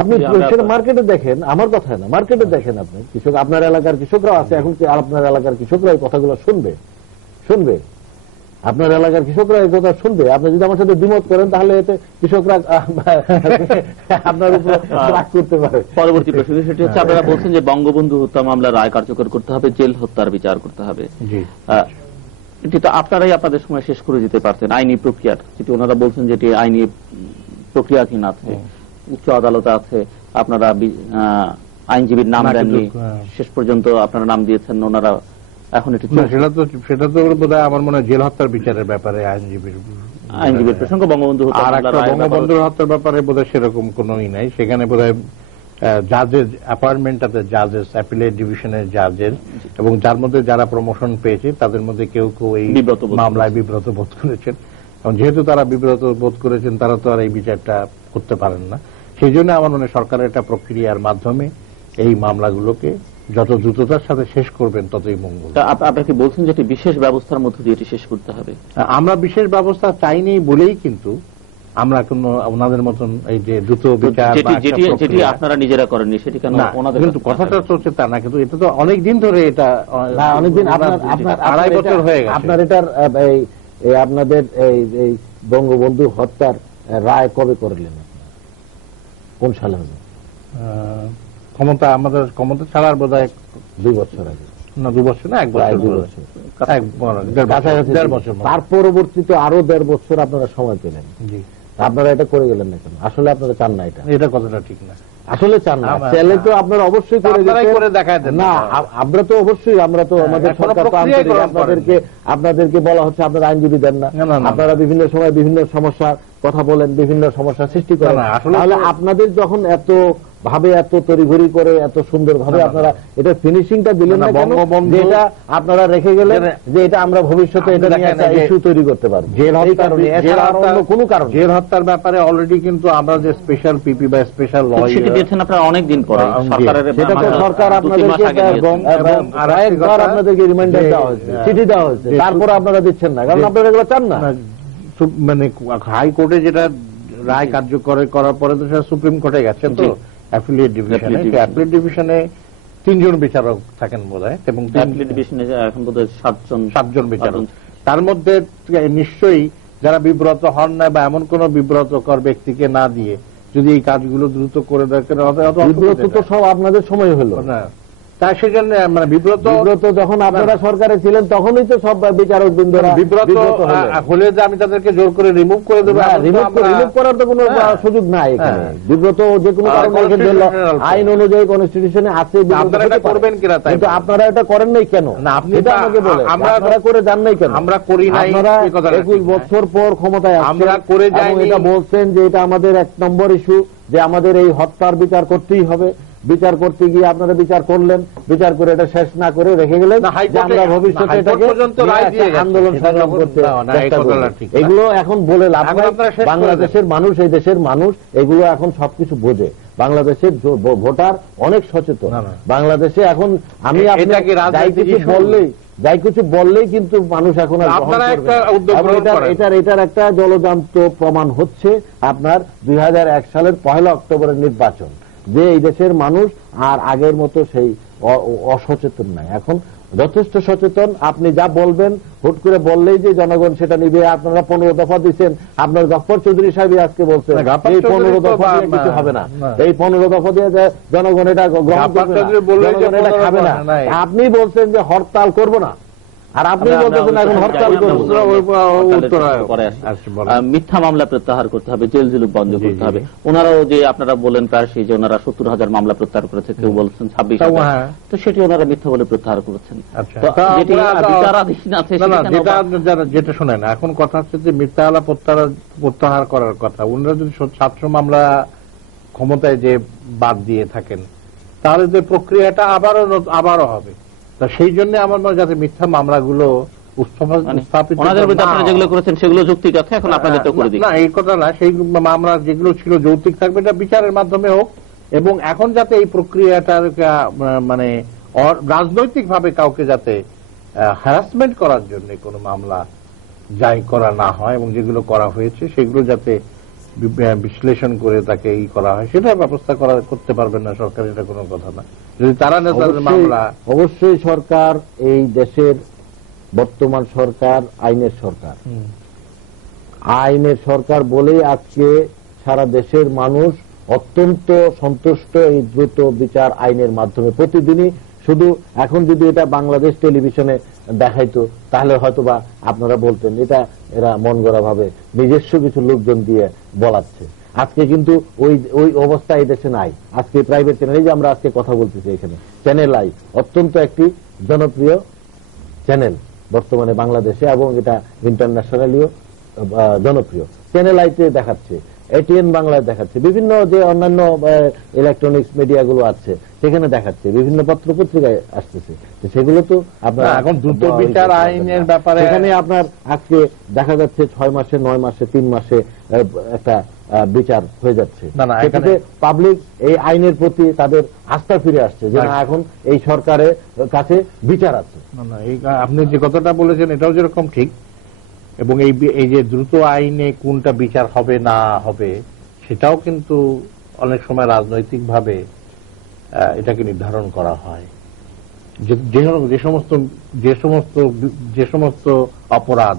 আপনি সেটা মার্কেটে দেখেন, আমার কথা না, মার্কেটে দেখেন আপনি কৃষক, আপনার এলাকার কৃষকরাও আছে এখন, আপনার এলাকার কৃষকরা এই কথাগুলো শুনবে আপনার এলাকার কৃষকরা এই কথা শুনবে। আপনি যদি আমার সাথে দ্বিমত করেন তাহলে এতে কৃষকরা আপনার উপর রাগ করতে পারে। পরবর্তী প্রশ্ন সেটি হচ্ছে, আপনারা বলছেন যে বঙ্গবন্ধু হত্যা মামলার রায় কার্যকর করতে হবে, জেল হত্যার বিচার করতে হবে। এটি তো আপনারাই আপনাদের সময় শেষ করে দিতে পারতেন আইনি প্রক্রিয়ার, যেটি ওনারা বলছেন যেটি আইনি প্রক্রিয়াধীন আছে, উচ্চ আদালতে আছে, আপনারা আইনজীবীর নাম দেননি, শেষ পর্যন্ত আপনারা নাম দিয়েছেন, ওনারা এখন এটি সেটা তো বোধহয় আমার মনে হয় জেল হত্যার বিচারের ব্যাপারে আইনজীবীর প্রসঙ্গ। বঙ্গবন্ধু হত্যার ব্যাপারে বোধহয় সেরকম কোনই নাই। সেখানে বোধহয় জাজের অ্যাপয়েন্টমেন্টটাতে জাজেস, অ্যাপিলেট ডিভিশনের জাজের, এবং যার মধ্যে যারা প্রমোশন পেয়েছে তাদের মধ্যে কেউ কেউ এই মামলায় বিব্রত বোধ করেছেন। এবং যেহেতু তারা বিব্রত বোধ করেছেন তারা তো আর এই বিচারটা করতে পারেন না। সেই জন্য আমার মনে হয় সরকারের একটা প্রক্রিয়ার মাধ্যমে এই মামলাগুলোকে যত দ্রুততার সাথে শেষ করবেন ততই মঙ্গল। আপনারা কি বলছেন যে বিশেষ ব্যবস্থার মধ্যে দিয়ে এটি শেষ করতে হবে? আমরা বিশেষ ব্যবস্থা চাইনি বলেই কিন্তু আমরা কোন ওনাদের মতন এই যে দ্রুত বিচার যেটি আপনারা নিজেরা করেননি সেটি কেন ওনাদের? কিন্তু কথাটা চলছে তা না, কিন্তু এটা তো অনেক দিন ধরে, এটা অনেকদিন, আপনার 2.5 বছর হয়ে গেছে। আপনার এটার আপনাদের এই বঙ্গবন্ধু হত্যার রায় কবে করলেন, কোন সালে হবে? আমাদের ক্ষমতা ছাড়ার বোধ হয় 2 বছর আগে না, 2 বছর না, 1 বছর, 1.5 বছর। তার পরবর্তীতে আরো 1.5 বছর আপনারা সময় পেলেন, আপনারা এটা করে গেলেন না কেন? আসলে আপনারা চান না এটা কথাটা ঠিক না, আসলে চান না। চাইলে তো আপনারা অবশ্যই করে দেখায় না। আমরা তো অবশ্যই, আমরা তো আমাদের সরকার আপনাদেরকে বলা হচ্ছে আপনারা আইনজীবী দেন না, আপনারা বিভিন্ন সময় বিভিন্ন সমস্যার কথা বলেন, বিভিন্ন সমস্যা সৃষ্টি করেন। তাহলে আপনাদের যখন এত ভাবে, এত তড়িঘড়ি করে, এত সুন্দর ভাবে আপনারা এটা ফিনিশিংটা দিলেন না কেন? যেটা আপনারা রেখে গেলেন যে এটা আমরা ভবিষ্যতে এটা নিয়ে একটা ইস্যু তৈরি করতে পারবো, এই কারণে, এছাড়া আর অন্য কোনো কারণ। জেল হত্যার ব্যাপারে অলরেডি কিন্তু আমরা যে স্পেশাল পিপি বা স্পেশাল ল সেটি দিয়েছেন আপনারা অনেকদিন পরে, সেটা তো সরকার আপনাদেরকে আপনাদেরকে রিমাইন্ডার দেওয়া হয়েছে, চিঠি দেওয়া হয়েছে, তারপরে আপনারা দিচ্ছেন না কারণ আপনারা এগুলো চান না। মানে হাইকোর্টে যেটা রায় কার্যকর করার পরে তো সেটা সুপ্রিম কোর্টে গেছে, তো অ্যাপিলেট ডিভিশনে 3 জন বিচারক থাকেন বোধহয়, এবং অ্যাপিলেট ডিভিশনে এখন বোধহয় 7 জন বিচারক। তার মধ্যে নিশ্চয়ই যারা বিব্রত হন না বা এমন কোন বিব্রতকর ব্যক্তিকে না দিয়ে যদি এই কাজগুলো দ্রুত করে দেয়, বিব্রত তো সব আপনাদের সময় হলো না, তাই সেজন্য মানে বিব্রত যখন আপনারা সরকারে ছিলেন তখনই তো সব বিচারক বৃন্দরা বিব্রত হলে যে আমি তাদেরকে জোর করে রিমুভ করে দেবো, রিমুভ করার তো কোনো সুযোগ নাই এখানে। বিব্রত যে কোনো কারণে আইন অনুযায়ী কনস্টিটিউশনে আছে, করবেন কিনা, কিন্তু আপনারা এটা করেন নাই কেন? আপনি এটা আমাকে বলেন, আপনারা করে যান নাই কেন? আমরা করি নাই। আপনারা 21 বছর পর ক্ষমতায় আমরা করে যাই, এটা বলছেন যে এটা আমাদের 1 নম্বর ইস্যু, যে আমাদের এই হত্যার বিচার করতেই হবে, বিচার করতে গিয়ে আপনারা বিচার করলেন, বিচার করে এটা শেষ না করে রেখে গেলেন যে আমরা ভবিষ্যতে এটাকে আন্দোলন সংগ্রাম করতে চেষ্টা করব। এগুলো এখন বলে লাভ নাই। বাংলাদেশের মানুষ, এই দেশের মানুষ এগুলো এখন সবকিছু বোঝে। বাংলাদেশের ভোটার অনেক সচেতন। বাংলাদেশে এখন আমি আপনাকে যাই কিছু বললেই কিন্তু মানুষ এখন এটার একটা জলজান্ত প্রমাণ হচ্ছে আপনার 2001 সালের 1 অক্টোবরের নির্বাচন, যে এই দেশের মানুষ আর আগের মতো সেই অসচেতন নাই, এখন যথেষ্ট সচেতন। আপনি যা বলবেন হুট করে বললেই যে জনগণ সেটা নিবে। আপনারা 15 দফা দিচ্ছেন, আপনার গফফর চৌধুরী সাহেব আজকে বলছেন এই 15 দফা দিয়ে কিছু হবে না, এই 15 দফা দিয়ে জনগণ এটা গ্রহণ করবে না, জনগণ এটা খাবে না। আপনি বলছেন যে হরতাল করব না, আর আপনি বলতেছেন এখন হরতাল করব। মিথ্যা মামলা প্রত্যাহার করতে হবে, জেল জুলুম বন্ধ করতে হবে। ওনারাও যে আপনারা বলেন প্রায়শই যে ওনারা 70,000 মামলা প্রত্যাহার করেছে, কেউ বলছেন 26,000, তো সেটি ওনারা মিথ্যা বলে প্রত্যাহার করেছেন। যেটি বিচারাধীন আছে যেটা শোনেন, এখন কথা হচ্ছে যে মিথ্যা মামলা প্রত্যাহার করার কথা। ওনারা যদি 700 মামলা ক্ষমতায় যে বাদ দিয়ে থাকেন, তাহলে যে প্রক্রিয়াটা আবারও হবে। সেই জন্য আমার মনে হয় যাতে মিথ্যা মামলাগুলো যেগুলো করেছেন সেগুলো যৌক্তিক আছে, এখন আপনাদের তো করে দিন না, এই কথা না। সেই মামলা যেগুলো ছিল যৌক্তিক থাকবে, এটা বিচারের মাধ্যমে হোক। এবং এখন যাতে এই প্রক্রিয়াটার মানে রাজনৈতিক ভাবে কাউকে যাতে হ্যারাসমেন্ট করার জন্য কোনো মামলা যাই করা না হয়, এবং যেগুলো করা হয়েছে সেগুলো যাতে বিশ্লেষণ করে তাকে করা হয়, সেটা ব্যবস্থা করতে পারবেন না সরকার, এটা কোনো কথা না। যদি তারা মামলা, অবশ্যই সরকার, এই দেশের বর্তমান সরকার আইনের সরকার, আইনের সরকার বলেই আজকে সারা দেশের মানুষ অত্যন্ত সন্তুষ্ট এই দ্রুত বিচার আইনের মাধ্যমে। প্রতিদিনই শুধু এখন যদি এটা বাংলাদেশ টেলিভিশনে দেখাইতো তাহলে হয়তোবা আপনারা বলতেন এটা এরা মন গড়া ভাবে নিজস্ব কিছু লোকজন দিয়ে বলাচ্ছে। আজকে কিন্তু ওই অবস্থা এই দেশে নাই। আজকে প্রাইভেট চ্যানেল, এই যে আমরা আজকে কথা বলতেছি এখানে, চ্যানেল আই অত্যন্ত একটি জনপ্রিয় চ্যানেল বর্তমানে বাংলাদেশে, এবং এটা ইন্টারন্যাশনালিও জনপ্রিয়। চ্যানেল আইতে দেখাচ্ছে, এটিএন বাংলায় দেখাচ্ছে, বিভিন্ন যে অন্যান্য ইলেকট্রনিক্স মিডিয়াগুলো আছে সেখানে দেখাচ্ছে, বিভিন্ন পত্র পত্রিকায় আসতেছে। সেগুলো তো আপনার এখন দ্রুত বিচার আইনের ব্যাপারে সেখানে আপনার আজকে দেখা যাচ্ছে 6 মাসে, 9 মাসে, 3 মাসে একটা বিচার হয়ে যাচ্ছে। পাবলিক এই আইনের প্রতি তাদের আস্থা ফিরে আসছে যে না, এখন এই সরকারের কাছে বিচার আছে। আপনি যে কথাটা বলেছেন এটাও যেরকম ঠিক, এবং এই যে দ্রুত আইনে কোনটা বিচার হবে না হবে সেটাও কিন্তু অনেক সময় রাজনৈতিক ভাবে এটাকে নির্ধারণ করা হয়। যে সমস্ত অপরাধ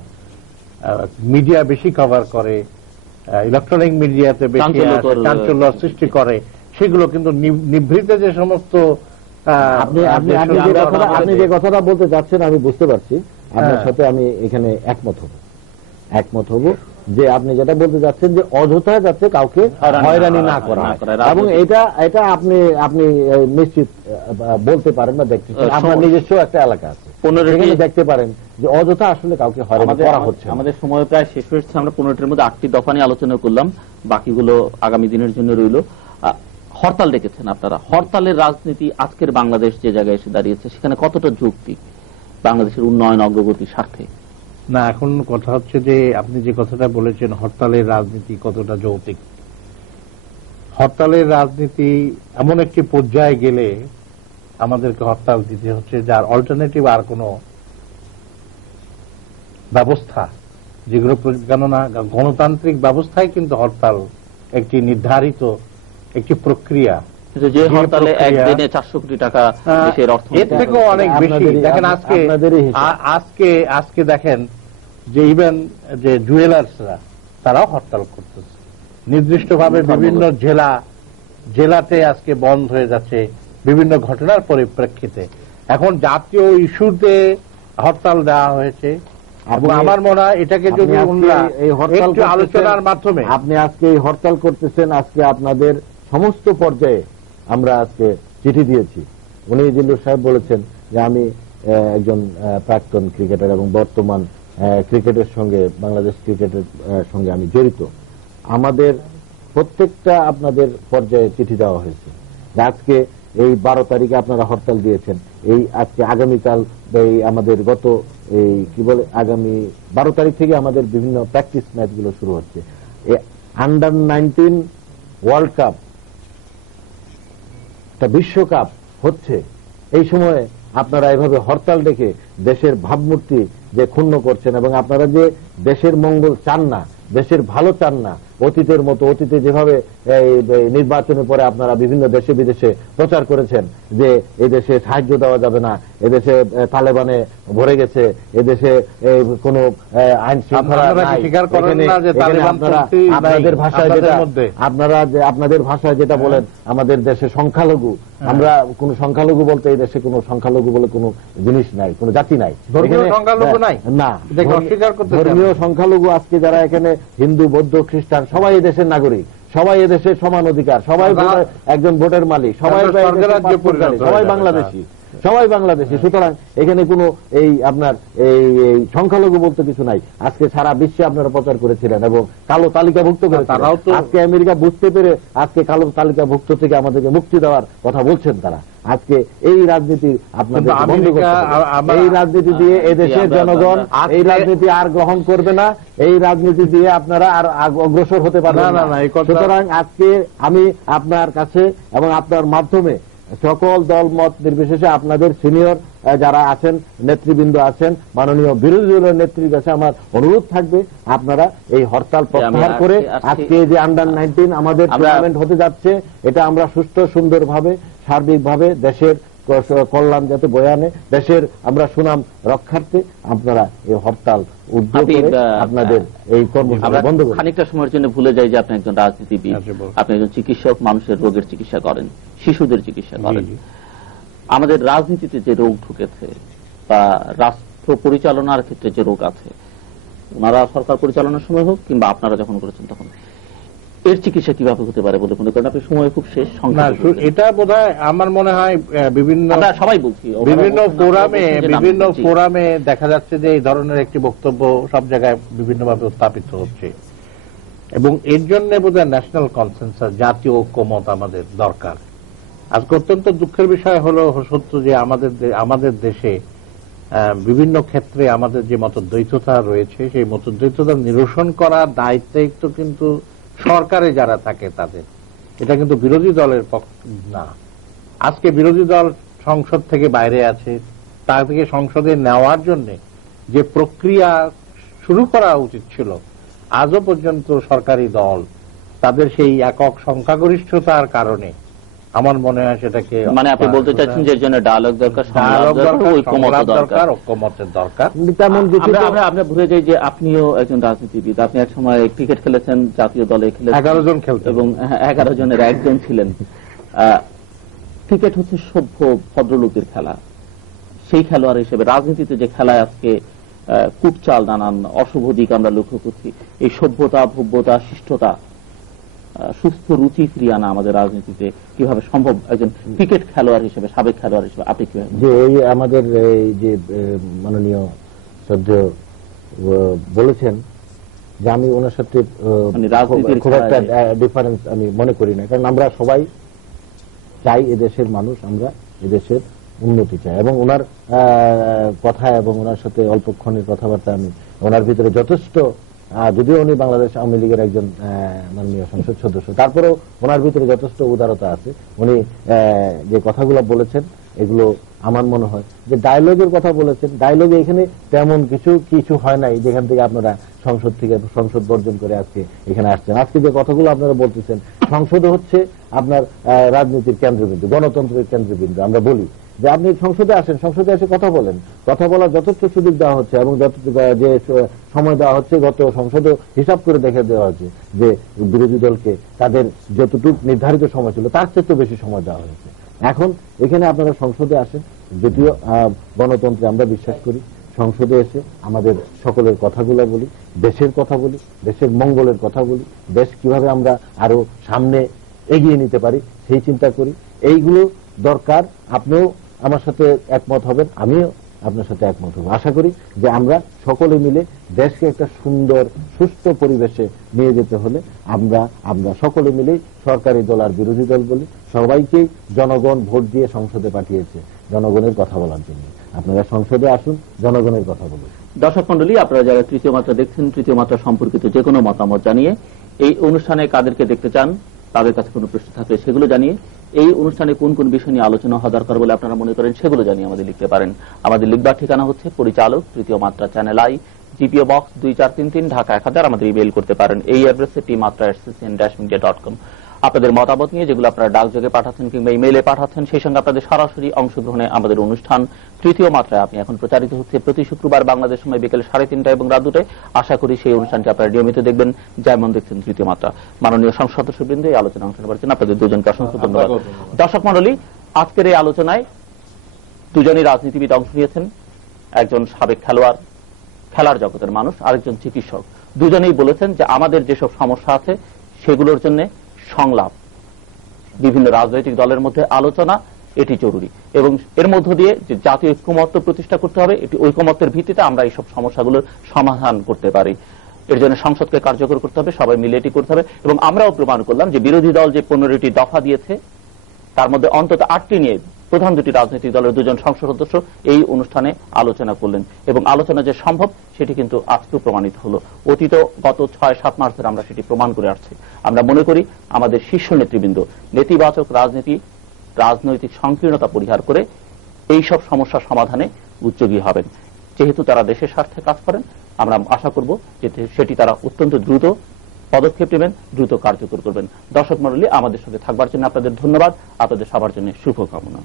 মিডিয়া বেশি কভার করে, ইলেকট্রনিক মিডিয়াতে বেশি চাঞ্চল্য সৃষ্টি করে, সেগুলো কিন্তু নিভৃতে যে সমস্ত আপনি যে কথাটা বলতে চাচ্ছেন আমি বুঝতে পারছি, আপনার সাথে আমি এখানে একমত হব যে আপনি যেটা বলতে যাচ্ছেন যে অযথা যাচ্ছে কাউকে হয়রানি না করা, এবং এটা আপনি নিশ্চিত বলতে পারেন বা দেখতে পারেন, আপনার নিজস্ব একটা এলাকা আছে সেখানে দেখতে পারেন যে অযথা আসলে কাউকে হয়রানি করা হচ্ছে। আমাদের সময় প্রায় শেষ হয়েছে, আমরা 15টার মধ্যে 8টি দফা নিয়ে আলোচনা করলাম, বাকিগুলো আগামী দিনের জন্য রইল। হরতাল ডেকেছেন আপনারা, হরতালের রাজনীতি আজকের বাংলাদেশ যে জায়গায় এসে দাঁড়িয়েছে সেখানে কতটা যৌক্তিক বাংলাদেশের উন্নয়ন অগ্রগতির স্বার্থে? না, এখন কথা হচ্ছে যে আপনি যে কথাটা বলেছেন হরতালের রাজনীতি কতটা যৌক্তিক, হরতালের রাজনীতি এমন একটি পর্যায়ে গেলে আমাদেরকে হরতাল দিতে হচ্ছে যার অল্টারনেটিভ আর কোনো ব্যবস্থা, যেগুলো কেননা গণতান্ত্রিক ব্যবস্থায় কিন্তু হরতাল একটি নির্ধারিত একটি প্রক্রিয়া, যে হরতালে একদিনে 400 কোটি টাকা দেশের অর্থনীতি, এর থেকেও অনেক বেশি। দেখেন আজকে দেখেন যে ইভেন যে জুয়েলার্সরা তারাও হরতাল করতেছে নির্দিষ্টভাবে, বিভিন্ন জেলাতে আজকে বন্ধ হয়ে যাচ্ছে বিভিন্ন ঘটনার পরিপ্রেক্ষিতে। এখন জাতীয় ইস্যুতে হরতাল দেওয়া হয়েছে, এবং আমার মনে হয় এটাকে যদি আলোচনার মাধ্যমে আপনি আজকে এই হরতাল করতেছেন, আজকে আপনাদের সমস্ত পর্যায়ে আমরা আজকে চিঠি দিয়েছি। উনি জিল্লুর সাহেব বলেছেন যে আমি একজন প্রাক্তন ক্রিকেটার এবং বর্তমান ক্রিকেটের সঙ্গে, বাংলাদেশ ক্রিকেটের সঙ্গে আমি জড়িত। আমাদের প্রত্যেকটা আপনাদের পর্যায়ে চিঠি দেওয়া হয়েছে, যে আজকে এই 12 তারিখে আপনারা হরতাল দিয়েছেন, এই আজকে আগামীকাল এই আমাদের গত এই কি বলে আগামী 12 তারিখ থেকে আমাদের বিভিন্ন প্র্যাকটিস ম্যাচগুলো শুরু হচ্ছে। আন্ডার-19 ওয়ার্ল্ড কাপ, একটা বিশ্বকাপ হচ্ছে, এই সময়ে আপনারা এভাবে হরতাল ডেকে দেশের ভাবমূর্তি যে ক্ষুণ্ণ করছেন এবং আপনারা যে দেশের মঙ্গল চান না, দেশের ভালো চান না, অতীতের মতো অতীতে যেভাবে নির্বাচনের পরে আপনারা বিভিন্ন দেশে বিদেশে প্রচার করেছেন যে এদেশে সাহায্য দেওয়া যাবে না, এদেশে তালেবানে ভরে গেছে, এদেশে কোনো আইন শৃঙ্খলা নাই, আপনাদের ভাষায় যেটা আপনাদের ভাষায় যেটা বলেন আমাদের দেশে সংখ্যালঘু, আমরা কোন সংখ্যালঘু বলতে এই দেশে কোন সংখ্যালঘু বলে কোনো জিনিস নাই, কোনো জাতি নাই, না ধর্মীয় সংখ্যালঘু। আজকে যারা এখানে হিন্দু, বৌদ্ধ, খ্রিস্টান সবাই এদেশের নাগরিক, সবাই এদেশের সমান অধিকার, সবাই একজন ভোটের মালিক, সবাই বাংলাদেশি, সবাই বাংলাদেশি। সুতরাং এখানে কোনো এই আপনার এই সংখ্যালঘু বলতে কিছু নাই। আজকে সারা বিশ্বে আপনারা প্রচার করেছিলেন এবং কালো তালিকাভুক্ত করেছিলেন। আজকে আমেরিকা বুঝতে পেরে আজকে কালো তালিকাভুক্ত থেকে আমাদেরকে মুক্তি দেওয়ার কথা বলছেন তারা। আজকে এই রাজনীতি আপনাদের বন্ধ করতে হবে। এই রাজনীতি দিয়ে এদেশের জনগণ এই রাজনীতি আর গ্রহণ করবে না, এই রাজনীতি দিয়ে আপনারা আর অগ্রসর হতে পারবেন না। সুতরাং আজকে আমি আপনার কাছে এবং আপনার মাধ্যমে সকল দল মত নির্বিশেষে আপনাদের সিনিয়র যারা আছেন, নেতৃবৃন্দ আছেন, মাননীয় বিরোধী দলের নেত্রীর কাছে আমার অনুরোধ থাকবে আপনারা এই হরতাল প্রত্যাহার করে আজকে যে আন্ডার-19 আমাদের টুর্নামেন্ট হতে যাচ্ছে এটা আমরা সুস্থ সুন্দরভাবে সার্বিকভাবে দেশের কল্যাণ যাতে বয়ে আনে, দেশের আমরা সুনাম রক্ষার্থে আপনারা এই হরতাল উদ্যোগ করে আপনাদের এই কর্মসূচি বন্ধ করুন। খানিকটা সময়ের জন্য ভুলে যাই যে আপনি একজন রাজনীতিবিদ, আপনি একজন চিকিৎসক, মানুষের রোগের চিকিৎসা করেন, শিশুদের চিকিৎসা করেন। আমাদের রাজনীতিতে যে রোগ ঢুকেছে বা রাষ্ট্র পরিচালনার ক্ষেত্রে যে রোগ আছে, ওনারা সরকার পরিচালনার সময় হোক কিংবা আপনারা যখন করেছেন তখন, এর চিকিৎসা কিভাবে হতে পারে বলে মনে করেন? আপনি সময় খুব শেষ, এটা বোধহয় আমার মনে হয় বিভিন্ন সবাই বলছি বিভিন্ন ফোরামে দেখা যাচ্ছে যে এই ধরনের একটি বক্তব্য সব জায়গায় বিভিন্নভাবে উত্থাপিত হচ্ছে এবং এর জন্য বোধহয় ন্যাশনাল কনসেনসাস, জাতীয় ঐক্যমত আমাদের দরকার। আজকে অত্যন্ত দুঃখের বিষয় হলো সত্য যে আমাদের দেশে বিভিন্ন ক্ষেত্রে আমাদের যে মতদ্বৈততা রয়েছে সেই মতদ্বৈততা নিরসন করার দায়িত্ব কিন্তু সরকারে যারা থাকে তাদের, এটা কিন্তু বিরোধী দলের পক্ষ না। আজকে বিরোধী দল সংসদ থেকে বাইরে আছে, তা থেকে সংসদে নেওয়ার জন্য যে প্রক্রিয়া শুরু করা উচিত ছিল, আজও পর্যন্ত সরকারি দল তাদের সেই একক সংখ্যাগরিষ্ঠতার কারণে আমার মনে হয় সেটাকে, মানে আপনি বলতে চাচ্ছেন যে এর জন্য ডায়ালগ দরকার, ঐক্যমতের দরকার। আমরা ভুলে যাই যে আপনিও একজন রাজনীতিবিদ, আপনি এক সময় ক্রিকেট খেলেছেন, জাতীয় দলে খেলেছেন, 11 জন খেলতেন এবং 11 জনের একজন ছিলেন। ক্রিকেট হচ্ছে সভ্য ভদ্রলোকের খেলা, সেই খেলোয়াড় হিসেবে রাজনীতিতে যে খেলায় আজকে কূটচাল, নানান অশুভ দিক আমরা লক্ষ্য করছি, এই সভ্যতা, ভব্যতা, শিষ্টতা, সুস্থ রুচি ফিরিয়ে আনা আমাদের রাজনীতিতে কিভাবে সম্ভব? একজন ক্রিকেট খেলোয়াড় হিসেবে, সাবেক খেলোয়াড় হিসেবে আপনি কিভাবে? যে এই আমাদের এই যে মাননীয় শ্রদ্ধেয় বলেছেন যে আমি ওনার সাথে খুব একটা ডিফারেন্স আমি মনে করি না, কারণ আমরা সবাই চাই এদেশের মানুষ, আমরা এদেশের উন্নতি চাই এবং ওনার কথা এবং ওনার সাথে অল্পক্ষণের কথাবার্তা আমি ওনার ভিতরে যথেষ্ট, যদিও উনি বাংলাদেশ আওয়ামী লীগের একজন মাননীয় সংসদ সদস্য, তারপরেও ওনার ভিতরে যথেষ্ট উদারতা আছে। উনি যে কথাগুলো বলেছেন এগুলো আমার মনে হয় যে ডায়লগের কথা বলেছেন, ডায়লগে এখানে তেমন কিছু হয় নাই যেখান থেকে আপনারা সংসদ বর্জন করে আজকে এখানে আসছেন। আজকে যে কথাগুলো আপনারা বলতেছেন, সংসদে হচ্ছে আপনার রাজনীতির কেন্দ্রবিন্দু, গণতন্ত্রের কেন্দ্রবিন্দু। আমরা বলি যে আপনি সংসদে আসেন, সংসদে এসে কথা বলেন, কথা বলার যথেষ্ট সুযোগ দেওয়া হচ্ছে এবং যে সময় দেওয়া হচ্ছে, গত সংসদে হিসাব করে দেখে দেওয়া হচ্ছে যে বিরোধী দলকে তাদের যতটুকু নির্ধারিত সময় ছিল তার চেয়ে বেশি সময় দেওয়া হয়েছে। এখন এখানে আপনারা সংসদে আসেন, যদিও গণতন্ত্রে আমরা বিশ্বাস করি, সংসদে এসে আমাদের সকলের কথাগুলো বলি, দেশের কথা বলি, দেশের মঙ্গলের কথা বলি, দেশ কিভাবে আমরা আরো সামনে এগিয়ে নিতে পারি সেই চিন্তা করি। এইগুলো দরকার। আপনিও আমার সাথে একমত হবেন, আমিও আপনার সাথে একমত হব। আশা করি যে আমরা সকলে মিলে দেশকে একটা সুন্দর সুস্থ পরিবেশে নিয়ে যেতে হলে আমরা সকলে মিলেই সরকারি দল আর বিরোধী দল বলি, সবাইকেই জনগণ ভোট দিয়ে সংসদে পাঠিয়েছে জনগণের কথা বলার জন্য। আপনারা সংসদে আসুন, জনগণের কথা বলুন। দর্শক মন্ডলী, আপনারা যারা তৃতীয় মাত্রা দেখছেন, তৃতীয় মাত্রা সম্পর্কিত যে কোনো মতামত জানিয়ে, এই অনুষ্ঠানে কাদেরকে দেখতে চান, তাদের কাছে কোনো প্রশ্ন থাকলে সেগুলো জানিয়ে, এই অনুষ্ঠানে কোন কোন বিষয় নিয়ে আলোচনা হওয়া দরকার বলে আপনারা মনে করেন সেগুলো জানিয়ে আমাদের লিখতে পারেন। আমাদের লিখবার ঠিকানা হচ্ছে পরিচালক, তৃতীয় মাত্রা, Channel i, GPO box 2433, Dhaka 1000। আমাদের ইমেইল করতে পারেন এই অ্যাড্রেসে tmatra@ccn-media.com। আপনাদের মতামত নিয়ে যেগুলো আপনারা ডাকযোগে পাঠাচ্ছেন কিংবা ইমেইলে পাঠাচ্ছেন, সেই সঙ্গে আপনাদের সরাসরি অংশগ্রহণে আমাদের অনুষ্ঠান তৃতীয় মাত্রায় আপনি এখন প্রচারিত হচ্ছে প্রতি শুক্রবার বাংলাদেশ সময় বিকেল 3:30 এবং রাত 2টায়। আশা করি সেই অনুষ্ঠানটি আপনারা নিয়মিত দেখবেন, যেমন দেখছেন তৃতীয় মাত্রা। মাননীয় সংসদ সদস্যবৃন্দ এই আলোচনা অংশ নিতে আপনাদের দুজনকে অসংখ্য ধন্যবাদ। দর্শক মণ্ডলী, আজকের এই আলোচনায় দুজনই রাজনীতিবিদ অংশ নিয়েছেন। একজন সাবেক খেলোয়াড়, খেলার জগতের মানুষ, আরেকজন চিকিৎসক। দুজনেই বলেছেন যে আমাদের যেসব সমস্যা আছে সেগুলোর জন্য সংলাপ, বিভিন্ন রাজনৈতিক দলের মধ্যে আলোচনা, এটি জরুরি এবং এর মধ্য দিয়ে যে জাতীয় ঐক্যমত্য প্রতিষ্ঠা করতে হবে, এটি ঐক্যমত্যের ভিত্তিতে আমরা এইসব সমস্যাগুলোর সমাধান করতে পারি। এর জন্য সংসদকে কার্যকর করতে হবে, সবাই মিলে এটি করতে হবে। এবং আমরাও প্রমাণ করলাম যে বিরোধী দল যে 15টি দফা দিয়েছে তার মধ্যে অন্তত 8টি নিয়ে প্রধান দুটি রাজনৈতিক দলের দুজন সংসদ সদস্য এই অনুষ্ঠানে আলোচনা করলেন এবং আলোচনা যে সম্ভব সেটি কিন্তু আজকেও প্রমাণিত হলো। অতীত গত 6-7 মাস ধরে আমরা সেটি প্রমাণ করে আসছি। আমরা মনে করি আমাদের শীর্ষ নেতৃবৃন্দ নেতিবাচক রাজনৈতিক সংকীর্ণতা পরিহার করে এইসব সমস্যা সমাধানে উদ্যোগী হবেন। যেহেতু তারা দেশের স্বার্থে কাজ করেন, আমরা আশা করব যে সেটি তারা অত্যন্ত দ্রুত পদক্ষেপ নেবেন, দ্রুত কার্যকর করবেন। দর্শক মণ্ডলী, আমাদের সঙ্গে থাকবার জন্য আপনাদের ধন্যবাদ, আপনাদের সবার জন্য শুভকামনা।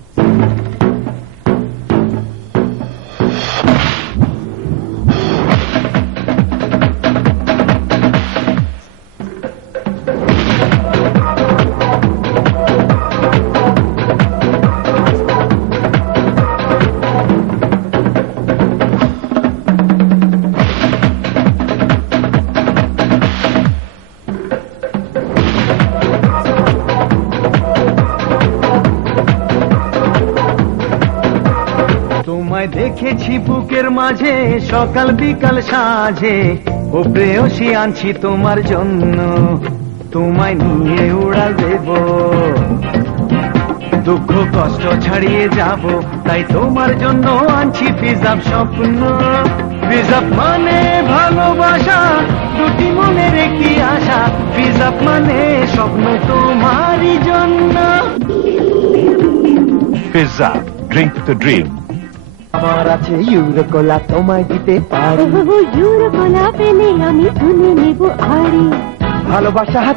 দেখেছি বুকের মাঝে সকাল বিকাল সাঁঝে, ও প্রেয়সী আনছি তোমার জন্য, তোমায় নিয়ে উড়াল দেব, দুঃখ কষ্ট ছাড়িয়ে যাব, তাই তোমার জন্য আনছি ফিজাব স্বপ্ন। ফিজাব মানে ভালোবাসা, দুটি মনের একটি আশা, ফিজাব মানে স্বপ্ন তোমারই জন্য। ফিজাব, ড্রিঙ্ক দ্য ড্রিম। আমার আছে ইউরোকোলা, তোমায় দিতে পারি, ইউরোকোলা পেলে আমি শুনে নেব আরে ভালোবাসা হাত